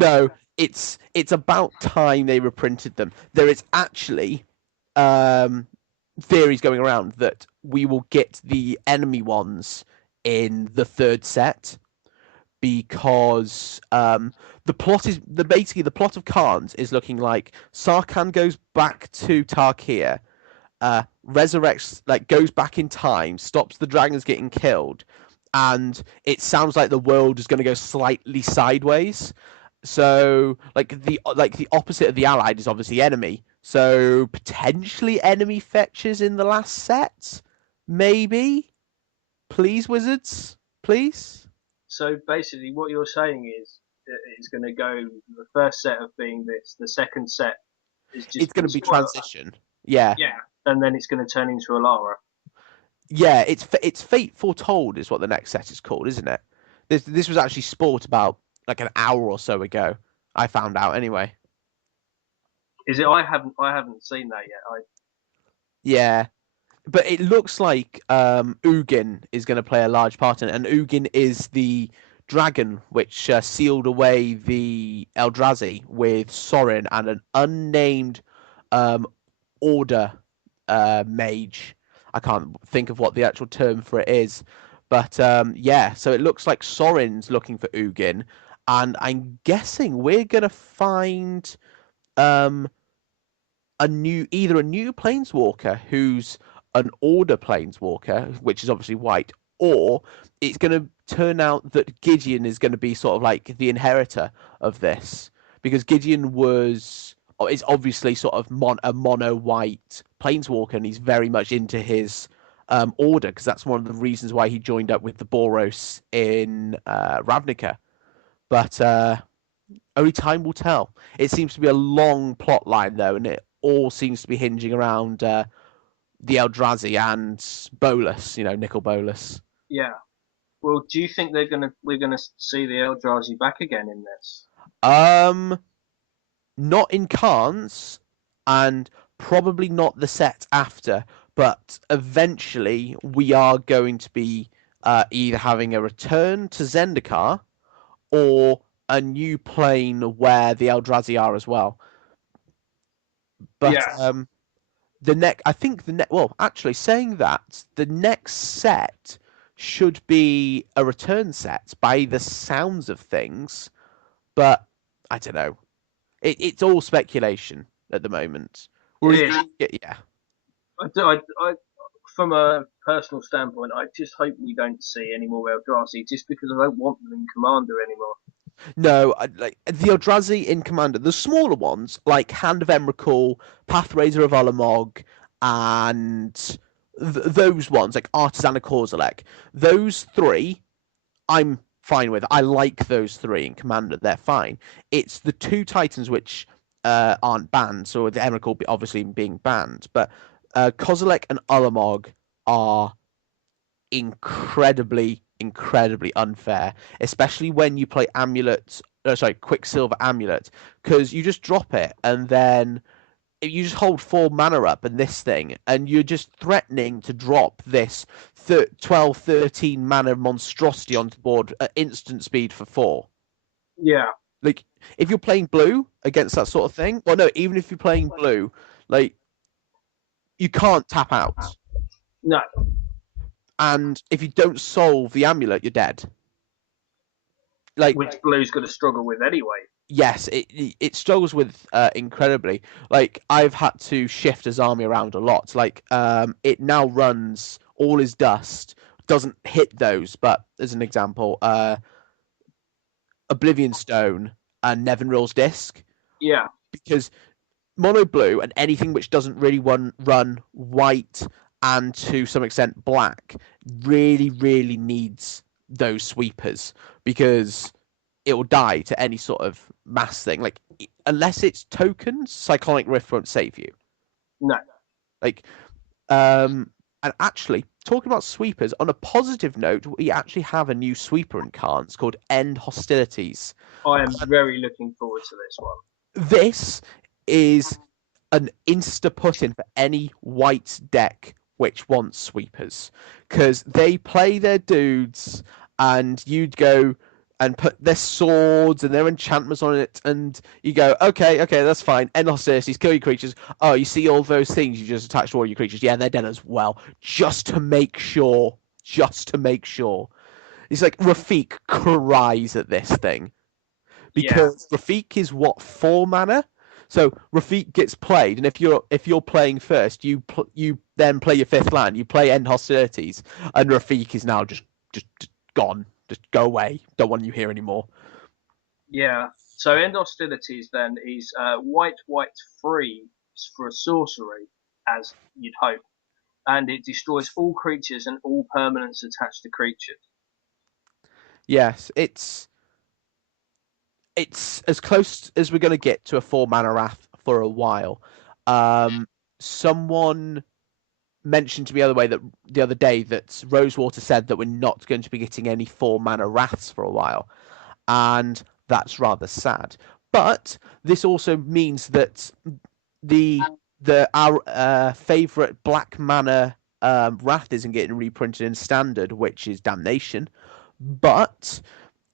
No, it's about time they reprinted them. There is actually theories going around that we will get the enemy ones in the third set, because the plot is basically the plot of Khans is looking like Sarkhan goes back to Tarkir, resurrects, like goes back in time, stops the dragons getting killed, and it sounds like the world is going to go slightly sideways. So the opposite of the Allied is obviously enemy. So potentially enemy fetches in the last set, maybe. Please, wizards, please. So basically, what you're saying is it's going to go the first set of being this, the second set is just It's going to be transition. Yeah. Yeah, and then it's going to turn into Alara. Yeah, it's Fate Foretold is what the next set is called, isn't it? This was actually sport about like an hour or so ago. I found out anyway. Is it? I haven't seen that yet. Yeah, but it looks like Ugin is going to play a large part in it, and Ugin is the dragon which sealed away the Eldrazi with Sorin and an unnamed order mage. I can't think of what the actual term for it is, but yeah. So it looks like Sorin's looking for Ugin, and I'm guessing we're gonna find um, either a new planeswalker who's an order planeswalker, which is obviously white, or it's going to turn out that Gideon is going to be sort of like the inheritor of this, because Gideon is obviously sort of a mono white planeswalker, and he's very much into his order, because that's one of the reasons why he joined up with the Boros in Ravnica. But only time will tell. It seems to be a long plot line though, and it all seems to be hinging around the Eldrazi and Bolas. Nicol Bolas. Yeah. Well, do you think we're gonna see the Eldrazi back again in this? Not in Khans, and probably not the set after, but eventually we are going to be either having a return to Zendikar or a new plane where the Eldrazi are as well. But Yeah. well, actually saying that, the next set should be a return set by the sounds of things, but I don't know. It's all speculation at the moment. It is. Yeah. From a personal standpoint, I just hope we don't see any more Eldrazi, just because I don't want them in Commander anymore. No, like the Eldrazi in Commander, the smaller ones like Hand of Emrakul, Pathrazor of Ulamog, and those ones like Artisan of Kozilek, those three I'm fine with. I like those three in Commander; they're fine. It's the two Titans which aren't banned, so the Emrakul obviously being banned, but Kozilek and Ulamog are incredibly unfair, especially when you play Quicksilver Amulet, because you just drop it and then you just hold 4 mana up in this thing, and you're just threatening to drop this 12, 13 mana monstrosity onto the board at instant speed for 4. Yeah. Like, if you're playing blue against that sort of thing, well, no, even if you're playing blue, like, you can't tap out. No. And if you don't solve the amulet, you're dead. Which blue's going to struggle with anyway. yes, it struggles with incredibly. Like I've had to shift his army around a lot. Like it now runs all his dust, doesn't hit those, but as an example, Oblivion Stone and Nevinril's Disc, Yeah, because mono blue and anything which doesn't really run white and to some extent black really needs those sweepers, because it will die to any sort of mass thing. Like unless it's tokens, Cyclonic Rift won't save you. no, Like and actually talking about sweepers, on a positive note, we actually have a new sweeper in Khans called End Hostilities. I am very looking forward to this one. This is an insta put in for any white deck which wants sweepers, because they play their dudes and you'd go and put their swords and their enchantments on it, and you go, okay, that's fine. End hostilities, kill your creatures. Oh, you see all those things you just attached to all your creatures. Yeah, they're dead as well. Just to make sure. It's like Rafik cries at this thing, Yeah, because Rafik is what, 4 mana. So Rafik gets played, and if you're playing first, you then play your 5th land. You play End Hostilities, and Rafik is now just gone. Just go away. Don't want you here anymore. yeah. So End Hostilities then is white free for a sorcery, as you'd hope, and it destroys all creatures and all permanents attached to creatures. Yes, it's as close as we're gonna get to a 4 mana Wrath for a while. Someone mentioned to me the other day that Rosewater said that we're not going to be getting any 4 mana Wraths for a while, and that's rather sad. But this also means that our favorite black mana Wrath isn't getting reprinted in standard, which is Damnation. But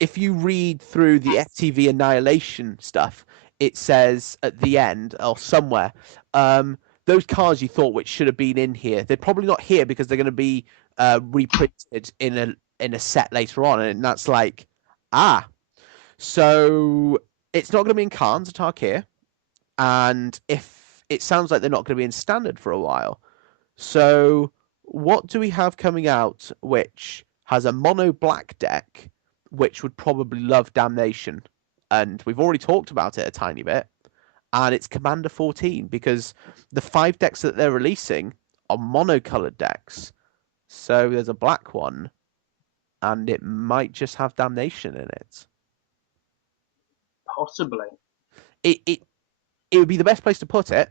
if you read through the FTV Annihilation stuff, it says at the end or somewhere, those cards you thought which should have been in here, they're probably not here because they're going to be reprinted in a set later on, and that's like, ah, so it's not going to be in Khans or Tarkir, and if it sounds like they're not going to be in standard for a while, so what do we have coming out which has a mono black deck which would probably love Damnation? And we've already talked about it a tiny bit, and it's Commander 14, because the 5 decks that they're releasing are monocolored decks. So there's a black one, and it might just have Damnation in it. Possibly. It would be the best place to put it,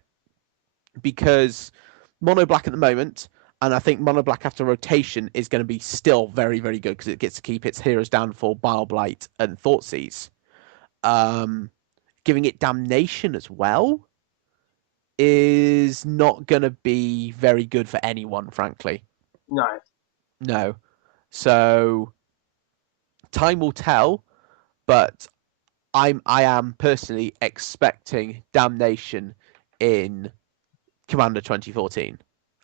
because mono black at the moment, and I think mono black after rotation is going to be still very good because it gets to keep its Hero's Downfall, Bile Blight, and Thoughtseize. Giving it Damnation as well is not going to be very good for anyone, frankly. No. So time will tell, but I am personally expecting Damnation in Commander 2014.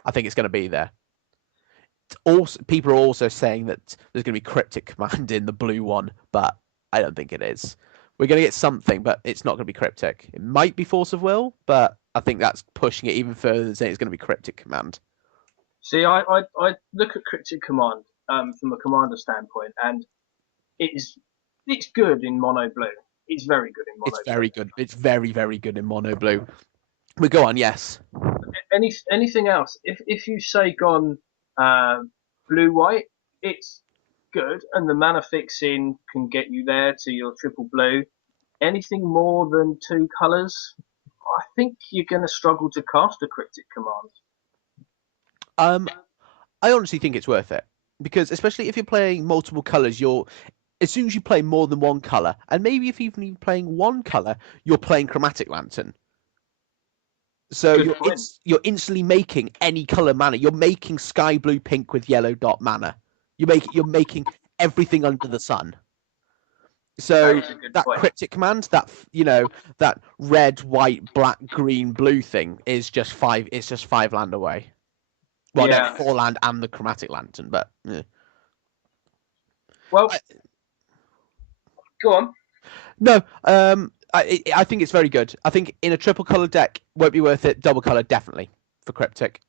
I think it's going to be there. Also, people are also saying that there's going to be Cryptic Command in the blue one, but I don't think it is. We're going to get something, but it's not going to be Cryptic. It might be Force of Will, but I think that's pushing it even further than saying it's going to be Cryptic Command. See, I look at Cryptic Command from a commander standpoint, and it's good in mono blue. It's very good in mono. It's very good. It's very good in mono blue. But go on, yes. Anything else? If you say gone blue white, it's good, and the mana fixing can get you there to your triple blue. Anything more than 2 colours, I think you're going to struggle to cast a Cryptic Command. I honestly think it's worth it, because especially if you're playing multiple colours, as soon as you play more than one colour, and maybe if even you're playing one colour, you're playing Chromatic Lantern. So you're instantly making any color mana. You're making sky blue pink with yellow dot mana. You're making everything under the sun. So that Cryptic Command, that red, white, black, green, blue thing is just 5. It's just 5 land away. Well, no, 4 land and the Chromatic Lantern, but yeah. Well, go on. No, I think it's very good. I think in a triple color deck won't be worth it. Double color definitely for Cryptic.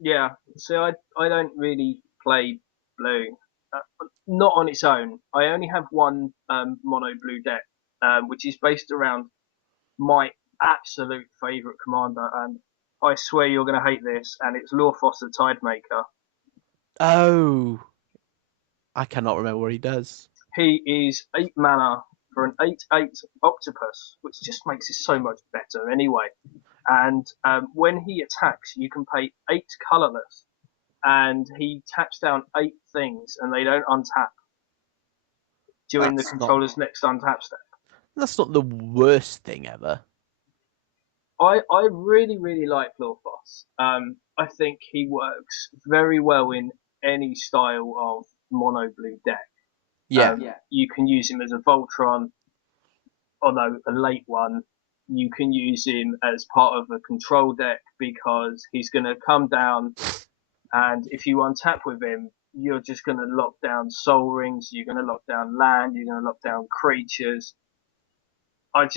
Yeah, so I don't really play blue, not on its own. I only have one mono blue deck, which is based around my absolute favourite commander, and I swear you're going to hate this, and it's Lorphos the Tidemaker. Oh, I cannot remember what he does. He is 8 mana for an 8/8 octopus, which just makes it so much better anyway. And when he attacks, you can pay 8 colourless, and he taps down 8 things, and they don't untap during the That's not controller's next untap step. that's not the worst thing ever. I really, really like Lorphos. I think he works very well in any style of mono blue deck. Yeah. You can use him as a Voltron, although a late one. You can use him as part of a control deck because he's going to come down, and if you untap with him, you're just going to lock down Soul Rings, you're going to lock down land, you're going to lock down creatures. I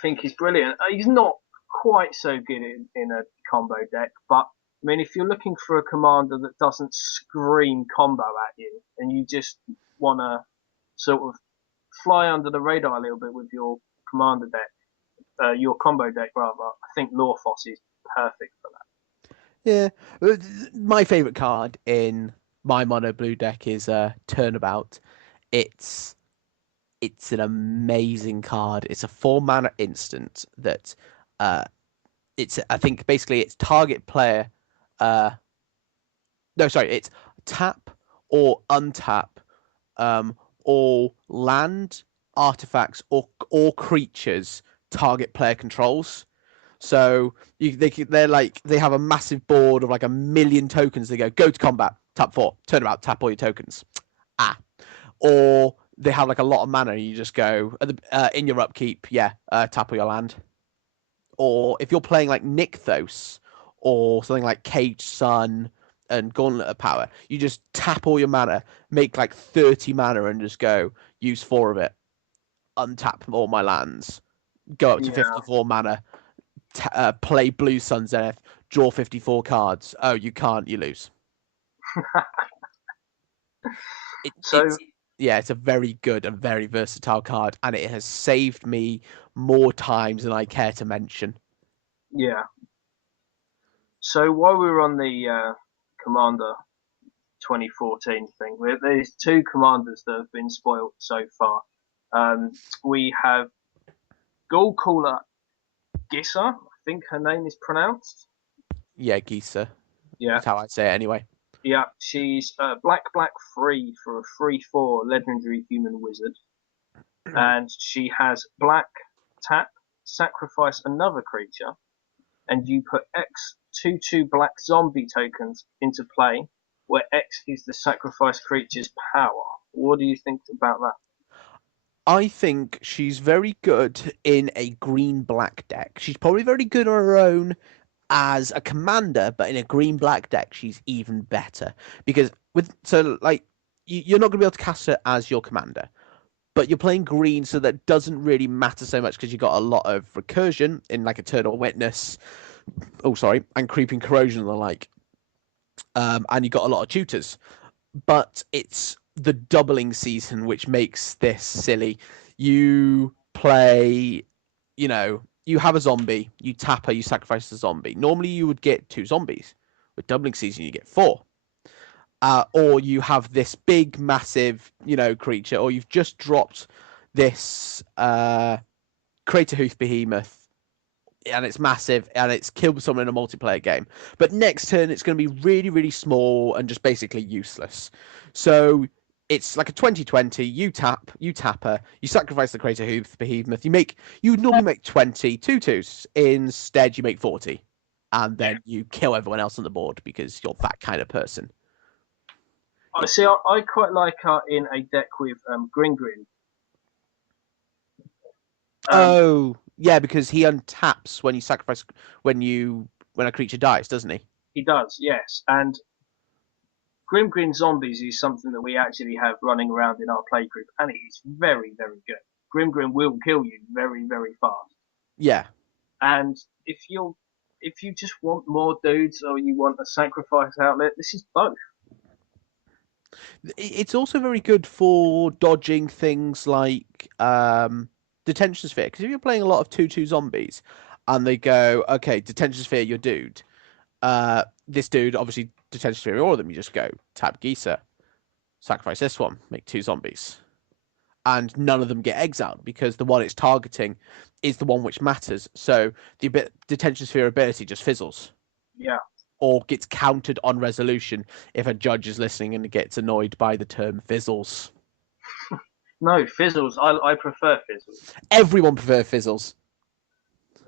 think he's brilliant. He's not quite so good in a combo deck, but I mean, if you're looking for a commander that doesn't scream combo at you, and you just want to sort of fly under the radar a little bit with your commander deck, your combo deck rather, I think Lorphos is perfect for that. Yeah. My favorite card in my mono blue deck is Turnabout. It's it's an amazing card. It's a 4 mana instant that uh it's I think basically it's target player no sorry, it's tap or untap all land, artifacts or creatures target player controls. So they have a massive board of like a million tokens. They go to combat, tap 4, Turnabout, tap all your tokens. Or they have like a lot of mana. And you just go in your upkeep, tap all your land. Or if you're playing like Nykthos or something like Caged Sun and Gauntlet of Power, you just tap all your mana, make like 30 mana, and just go use 4 of it, untap all my lands, go up to Yeah. 54 mana, play Blue Sun Zenith, draw 54 cards. Oh, you can't, you lose. So It's a very good and very versatile card, and it has saved me more times than I care to mention. yeah. So while we were on the Commander 2014 thing, there's 2 commanders that have been spoilt so far. We have Ghoulcaller Gissa, I think her name is pronounced. Yeah, Gisa. Yeah, That's how I say it anyway. yeah. She's black 3 for a 3/4 legendary human wizard, and she has black tap, sacrifice another creature, and you put X 2/2 black zombie tokens into play, where X is the sacrifice creature's power. What do you think about that? I think she's very good in a green-black deck. She's probably very good on her own as a commander, but in a green-black deck, she's even better. Because you're not going to be able to cast her as your commander, but you're playing green, so that doesn't really matter so much because you've got a lot of recursion in like Eternal Witness. Oh, sorry, and Creeping Corrosion and the like. And you've got a lot of tutors. But it's the doubling season which makes this silly. You play, you have a zombie, you tap her, you sacrifice the zombie. Normally you would get 2 zombies. With doubling season, you get 4. Or you have this big, massive, creature, or you've just dropped this Craterhoof Behemoth, and it's massive, and it's killed someone in a multiplayer game. But next turn, it's going to be really, really small and just basically useless. So it's like a 2020. You tap her, you sacrifice the Craterhoof Behemoth. You would normally make 20 2/2s. Instead, you make 40, and then you kill everyone else on the board because you're that kind of person. I see. I quite like her in a deck with Grin. Oh, yeah, because he untaps when you sacrifice when a creature dies, doesn't he? He does, yes. And Grin Zombies is something that we actually have running around in our playgroup, and it is very, very good. Grim will kill you very, very fast. Yeah. And if you just want more dudes or you want a sacrifice outlet, this is both. It's also very good for dodging things like detention sphere. Because if you're playing a lot of 2/2 zombies and they go, okay, detention sphere, your dude. This dude, obviously, detention sphere, all of them, you just go, tap Geezer, sacrifice this one, make 2 zombies. And none of them get exiled because the one it's targeting is the one which matters. So the detention sphere ability just fizzles. Yeah. Or gets countered on resolution if a judge is listening and gets annoyed by the term fizzles. No, fizzles. I prefer fizzles. Everyone prefers fizzles.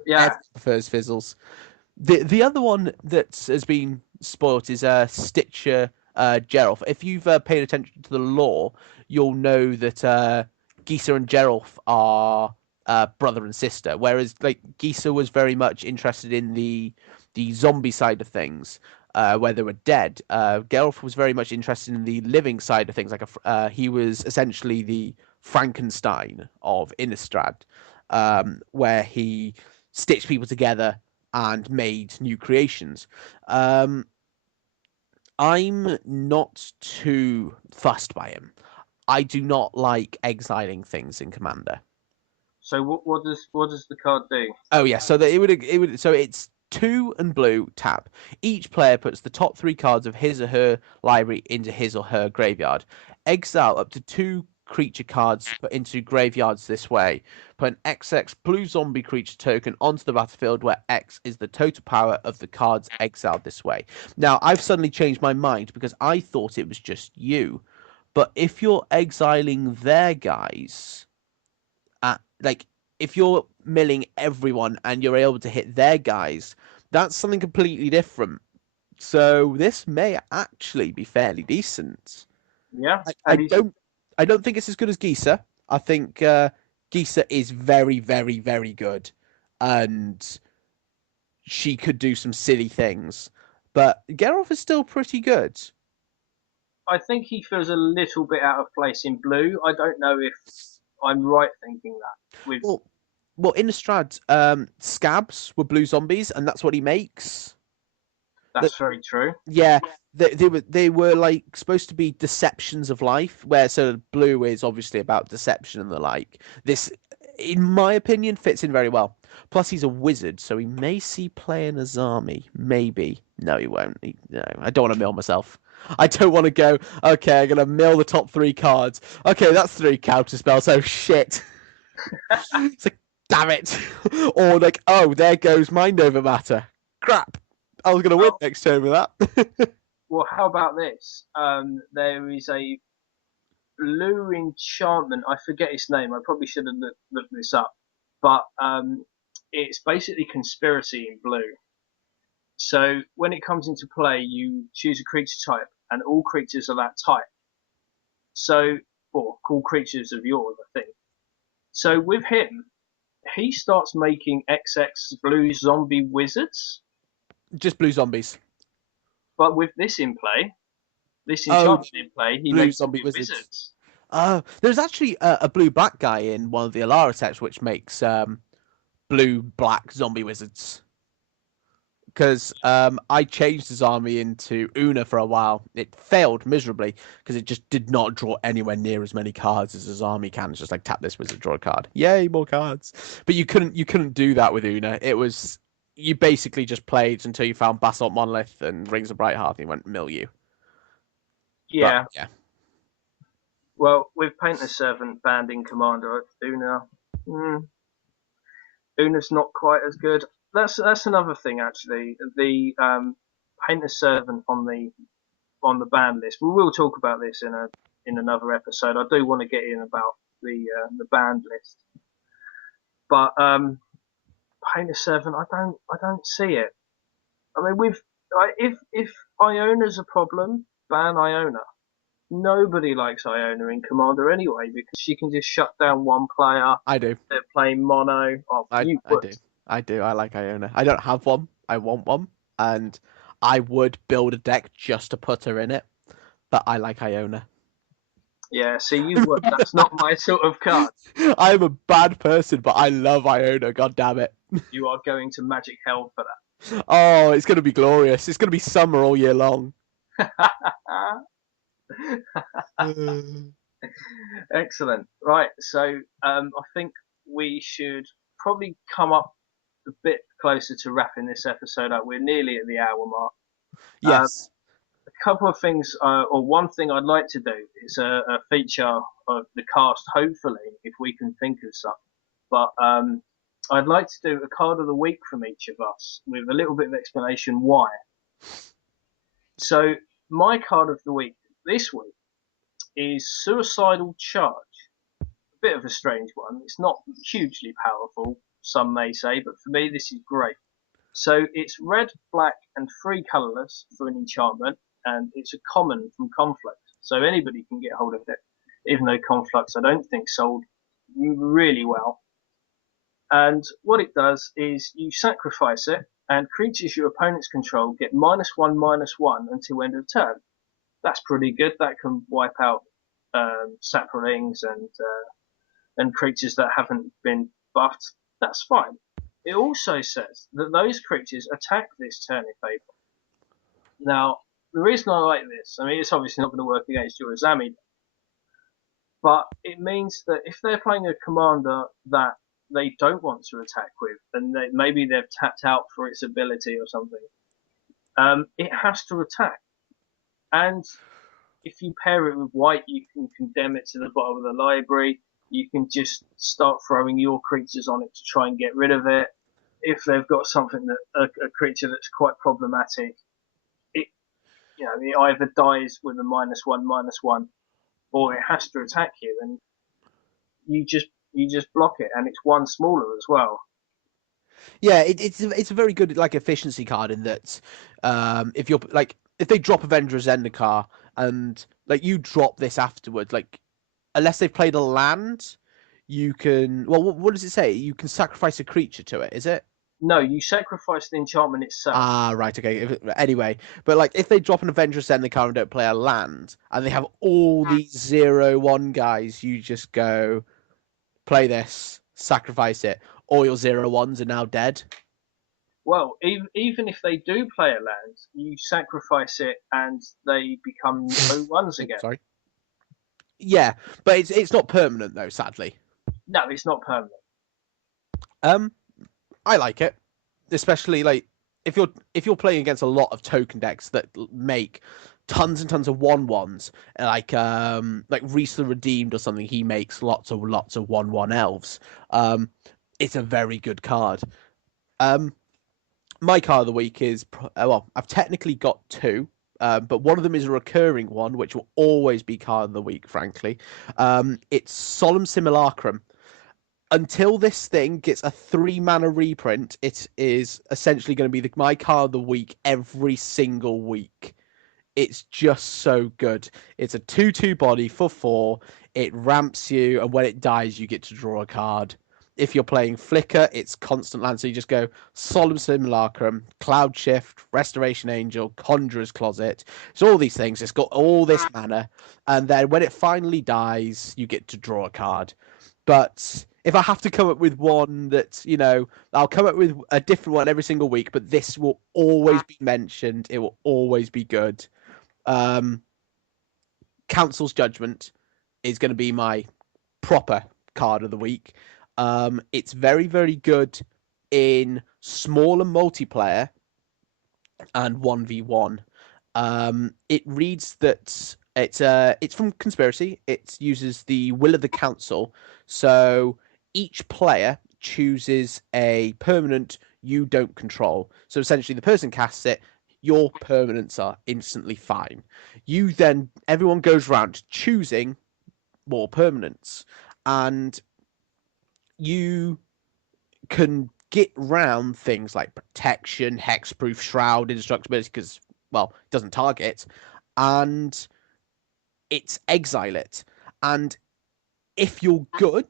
Yeah. Everyone prefers fizzles. The other one that has been spoilt is Stitcher Geralf. If you've paid attention to the lore, you'll know that Geezer and Geralf are brother and sister. Whereas like Geezer was very much interested in the zombie side of things, where they were dead. Geralf was very much interested in the living side of things. Like he was essentially the Frankenstein of Innistrad, where he stitched people together and made new creations. I'm not too fussed by him. I do not like exiling things in Commander. So what does the card do? Oh yeah, so that it would so it's 2 and blue tap. Each player puts the top 3 cards of his or her library into his or her graveyard. Exile up to 2 creature cards into graveyards this way. Put an XX blue zombie creature token onto the battlefield where X is the total power of the cards exiled this way. Now, I've suddenly changed my mind because I thought it was just you. But if you're exiling their guys, like if you're milling everyone and you're able to hit their guys, that's something completely different. So this may actually be fairly decent. Yeah. I don't think it's as good as Geezer. I think Geezer is very, very, very good, and she could do some silly things. But Geralt is still pretty good. I think he feels a little bit out of place in blue. I don't know if I'm right thinking that. With Well, Innistrad, scabs were blue zombies, and that's what he makes. That's very true. Yeah, they were like supposed to be deceptions of life, where so blue is obviously about deception and the like. This, in my opinion, fits in very well. Plus, he's a wizard, so he may see play in Azami. Maybe. No, he won't. No, I don't want to mill myself. I don't want to go, okay, I'm going to mill the top 3 cards. Okay, that's 3 counter spells. Oh, shit. It's like, damn it. Or like, oh, there goes Mind Over Matter. Crap. I was going to win next turn with that. Well, how about this? There is a blue enchantment. I forget its name. I probably should have looked this up. But it's basically conspiracy in blue. So when it comes into play, you choose a creature type, and all creatures are that type. So, or call creatures of yours, I think. So with him, he starts making XX blue zombie wizards. Just blue zombies. But with this in play, this enchantment in play, he blue makes zombie blue wizards. There's actually a blue black guy in one of the Alara sets which makes blue black zombie wizards. Because I changed his army into Una for a while. It failed miserably because it just did not draw anywhere near as many cards as his army can. It's just like tap this wizard, draw a card. Yay, more cards! But you couldn't do that with Una. It was you basically just played until you found Basalt Monolith and Rings of Brighthearth and you went mill you. Yeah. But, yeah. Well, with Painter's Servant banned in Commander, Una's not quite as good. That's another thing actually. The Painter's Servant on the ban list. We will talk about this in another episode. I do want to get in about the banned list, but Painter's Servant, I don't see it. I mean, if Iona's a problem, ban Iona. Nobody likes Iona in Commander anyway because she can just shut down one player. I do. They're playing mono. Oh, I do. I do. I like Iona. I don't have one. I want one, and I would build a deck just to put her in it. But I like Iona. Yeah, see, you would. That's not my sort of card. I'm a bad person, but I love Iona. God damn it! You are going to Magic Hell for Oh, it's gonna be glorious. It's gonna be summer all year long. that. Mm. Excellent. Right, so I think we should probably come up a bit closer to wrapping this episode up. We're nearly at the hour mark. Uh, Yes. a couple of things, or one thing I'd like to do is a feature of the cast, hopefully, if we can think of some. But I'd like to do a card of the week from each of us with a little bit of explanation why. So, my card of the week this week is Suicidal Charge. A bit of a strange one. It's not hugely powerful, some may say, but for me, this is great. So it's red, black, and three colorless for an enchantment, and it's a common from Conflux. So anybody can get hold of it, even though Conflux I don't think sold really well. And what it does is you sacrifice it, and creatures your opponents control get -1/-1 until end of turn. That's pretty good. That can wipe out saplings and creatures that haven't been buffed. That's fine. It also says that those creatures attack this turn if able. Now, the reason I like this, I mean, it's obviously not going to work against your Azami, but it means that if they're playing a commander that they don't want to attack with, and maybe they've tapped out for its ability or something, it has to attack. And if you pair it with white, you can condemn it to the bottom of the library. You can just start throwing your creatures on it to try and get rid of it. If they've got something that a creature that's quite problematic, it it either dies with a -1/-1, or it has to attack you, and you just block it, and it's one smaller as well. Yeah, it's a very good like efficiency card in that if you're like if they drop Avenger Zendikar and like you drop this afterwards, like unless they've played a land, you can well what does it say? You can sacrifice a creature to it, is it? No, you sacrifice the enchantment itself. Ah, right, okay. Anyway, but like if they drop an Avenger Zendikar and don't play a land, and they have all these 0/1 guys, you just go play this, sacrifice it. All your 0/1s are now dead. Well, even if they do play a land, you sacrifice it and they become O1s Oh, again. sorry. Yeah, but it's not permanent though, sadly. No, it's not permanent. Um, I like it, especially like if you're playing against a lot of token decks that make tons and tons of 1/1s, like Reese the Redeemed or something. He makes lots of 1/1 elves. It's a very good card. Um, my card of the week is well, I've technically got two. But one of them is a recurring one, which will always be card of the week, frankly. It's Solemn Simulacrum. Until this thing gets a 3-mana reprint, it is essentially going to be my card of the week every single week. It's just so good. It's a 2/2 body for 4. It ramps you, and when it dies, you get to draw a card. If you're playing Flicker, it's constant land. So you just go Solemn Simulacrum, Cloud Shift, Restoration Angel, Conjurer's Closet. It's all these things. It's got all this mana. And then when it finally dies, you get to draw a card. But if I have to come up with one that, I'll come up with a different one every single week, but this will always be mentioned. It will always be good. Council's Judgment is going to be my proper card of the week. It's very, very good in smaller multiplayer and 1v1. It reads that it's from Conspiracy. It uses the will of the council. So each player chooses a permanent you don't control. So essentially, the person casts it. Your permanents are instantly fine. Everyone goes around choosing more permanents, and you can get round things like protection, hexproof, shroud, indestructibility, because well, it doesn't target, and it's exile it. And if you're good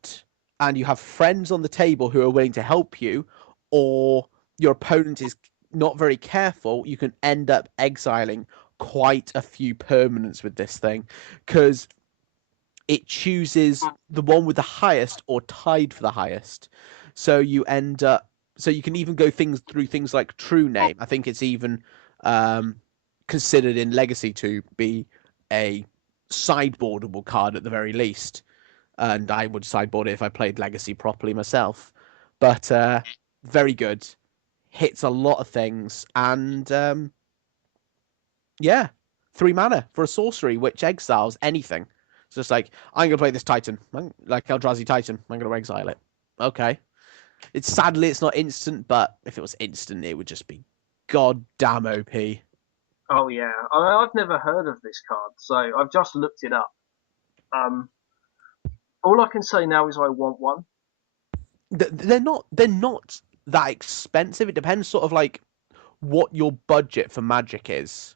and you have friends on the table who are willing to help you, or your opponent is not very careful, you can end up exiling quite a few permanents with this thing. Because it chooses the one with the highest or tied for the highest. So you end up, so you can even go through things like true name. I think it's even considered in Legacy to be a sideboardable card at the very least. And I would sideboard it if I played Legacy properly myself. But very good, hits a lot of things, and yeah, 3 mana for a sorcery which exiles anything. It's just like, I'm gonna play this Titan, like Eldrazi Titan. I'm gonna exile it. Okay. Sadly it's not instant, but if it was instant, it would just be goddamn OP. Oh yeah, I've never heard of this card, so I've just looked it up. All I can say now is I want one. They're not. They're not that expensive. It depends, sort of like what your budget for Magic is.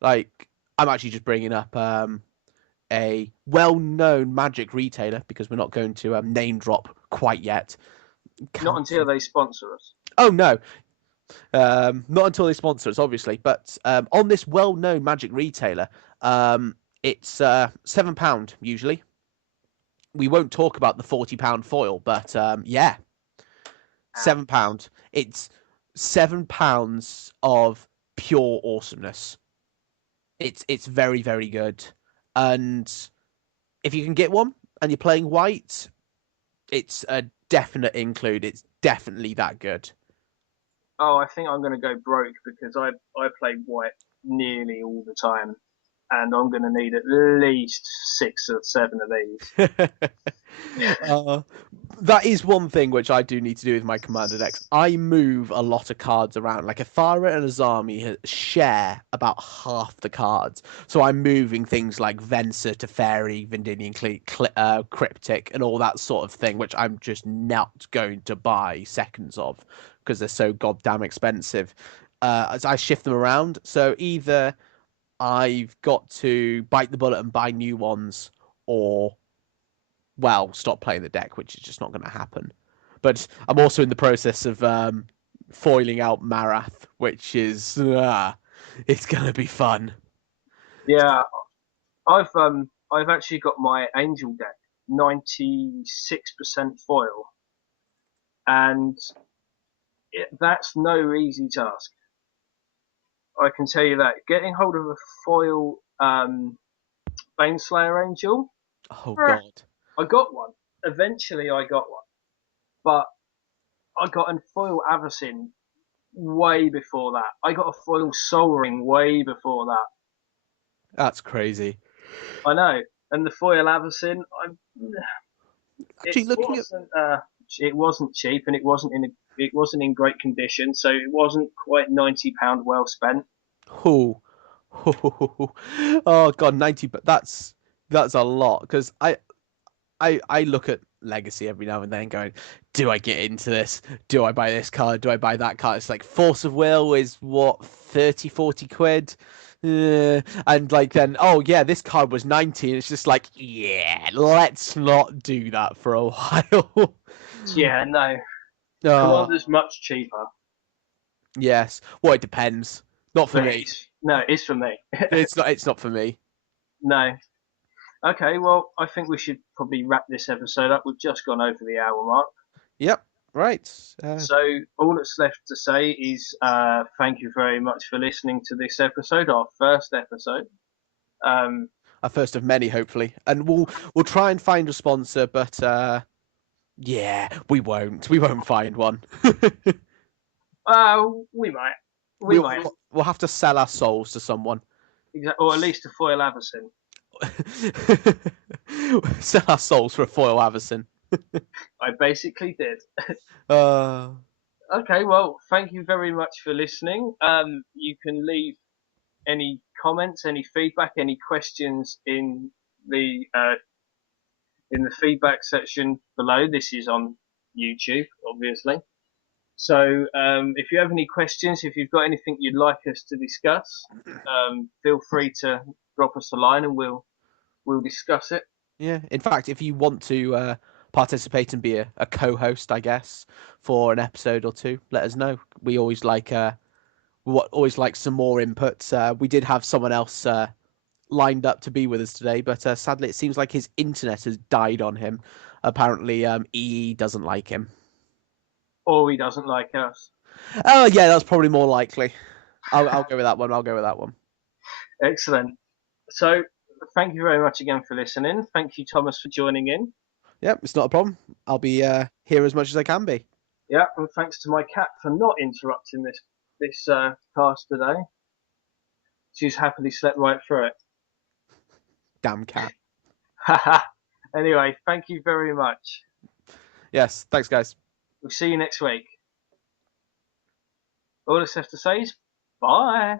Like, I'm actually just bringing up a well-known Magic retailer because we're not going to name drop quite yet. Not until they sponsor us. Oh no, not until they sponsor us, obviously. But on this well-known Magic retailer, it's £7 usually. We won't talk about the £40 foil, but yeah, £7. It's £7 of pure awesomeness. It's very, very good, and if you can get one and you're playing white, it's a definite include. It's definitely that good. Oh, I think I'm going to go broke because I play white nearly all the time, and I'm going to need at least 6 or 7 of these. That is one thing which I do need to do with my commander decks. I move a lot of cards around. Like Athara and Azami share about half the cards, so I'm moving things like Venser to Fairy, Vendilion Cryptic, and all that sort of thing, which I'm just not going to buy seconds of because they're so goddamn expensive. As I shift them around, so either I've got to bite the bullet and buy new ones, or well, stop playing the deck, which is just not going to happen. But I'm also in the process of foiling out Marath, which is it's going to be fun. Yeah, I've actually got my Angel deck 96% foil, and that's no easy task. I can tell you that getting hold of a foil Baneslayer Angel. Oh god. I got one. Eventually, I got one, but I got a foil Avacyn way before that. I got a foil Sol Ring way before that. That's crazy. I know, and the foil Avacyn, Actually, it wasn't cheap, and it wasn't in great condition, so it wasn't quite £90 well spent. Oh, oh god, 90. But that's a lot because I look at Legacy every now and then going, do I get into this? Do I buy this card? Do I buy that card? It's like Force of Will is what, 30, 40 quid? And like then, oh yeah, this card was 90. And it's just like, yeah, let's not do that for a while. Yeah, no. Commander's much cheaper. Yes. Well, it depends. Not for me. No, it's for me. It's not for me. No. Okay, well, I think we should probably wrap this episode up. We've just gone over the hour mark. Yep, right. So all that's left to say is thank you very much for listening to this episode, our first episode. Our first of many, hopefully, and we'll try and find a sponsor, but yeah, we won't find one. We might. We might. We'll have to sell our souls to someone. Exactly, or at least a foil Avacyn. Sell our souls for a foil Avacyn. I basically did. Okay, well, thank you very much for listening. You can leave any comments, any feedback, any questions in the feedback section below. This is on YouTube, obviously. So if you have any questions, if you've got anything you'd like us to discuss, feel free to drop us a line and we'll discuss it. Yeah. In fact, if you want to participate and be a co-host, I guess, for an episode or two, let us know. We always like some more inputs. We did have someone else lined up to be with us today, but sadly, it seems like his internet has died on him. Apparently, EE doesn't like him. Or he doesn't like us. Oh, yeah, that's probably more likely. I'll go with that one. I'll go with that one. Excellent. So, thank you very much again for listening. Thank you, Thomas, for joining in. Yep, it's not a problem. I'll be here as much as I can be. Yeah, and thanks to my cat for not interrupting this cast today. She's happily slept right through it. Damn cat. Anyway, thank you very much. Yes, thanks, guys. We'll see you next week. All that's left to say is bye.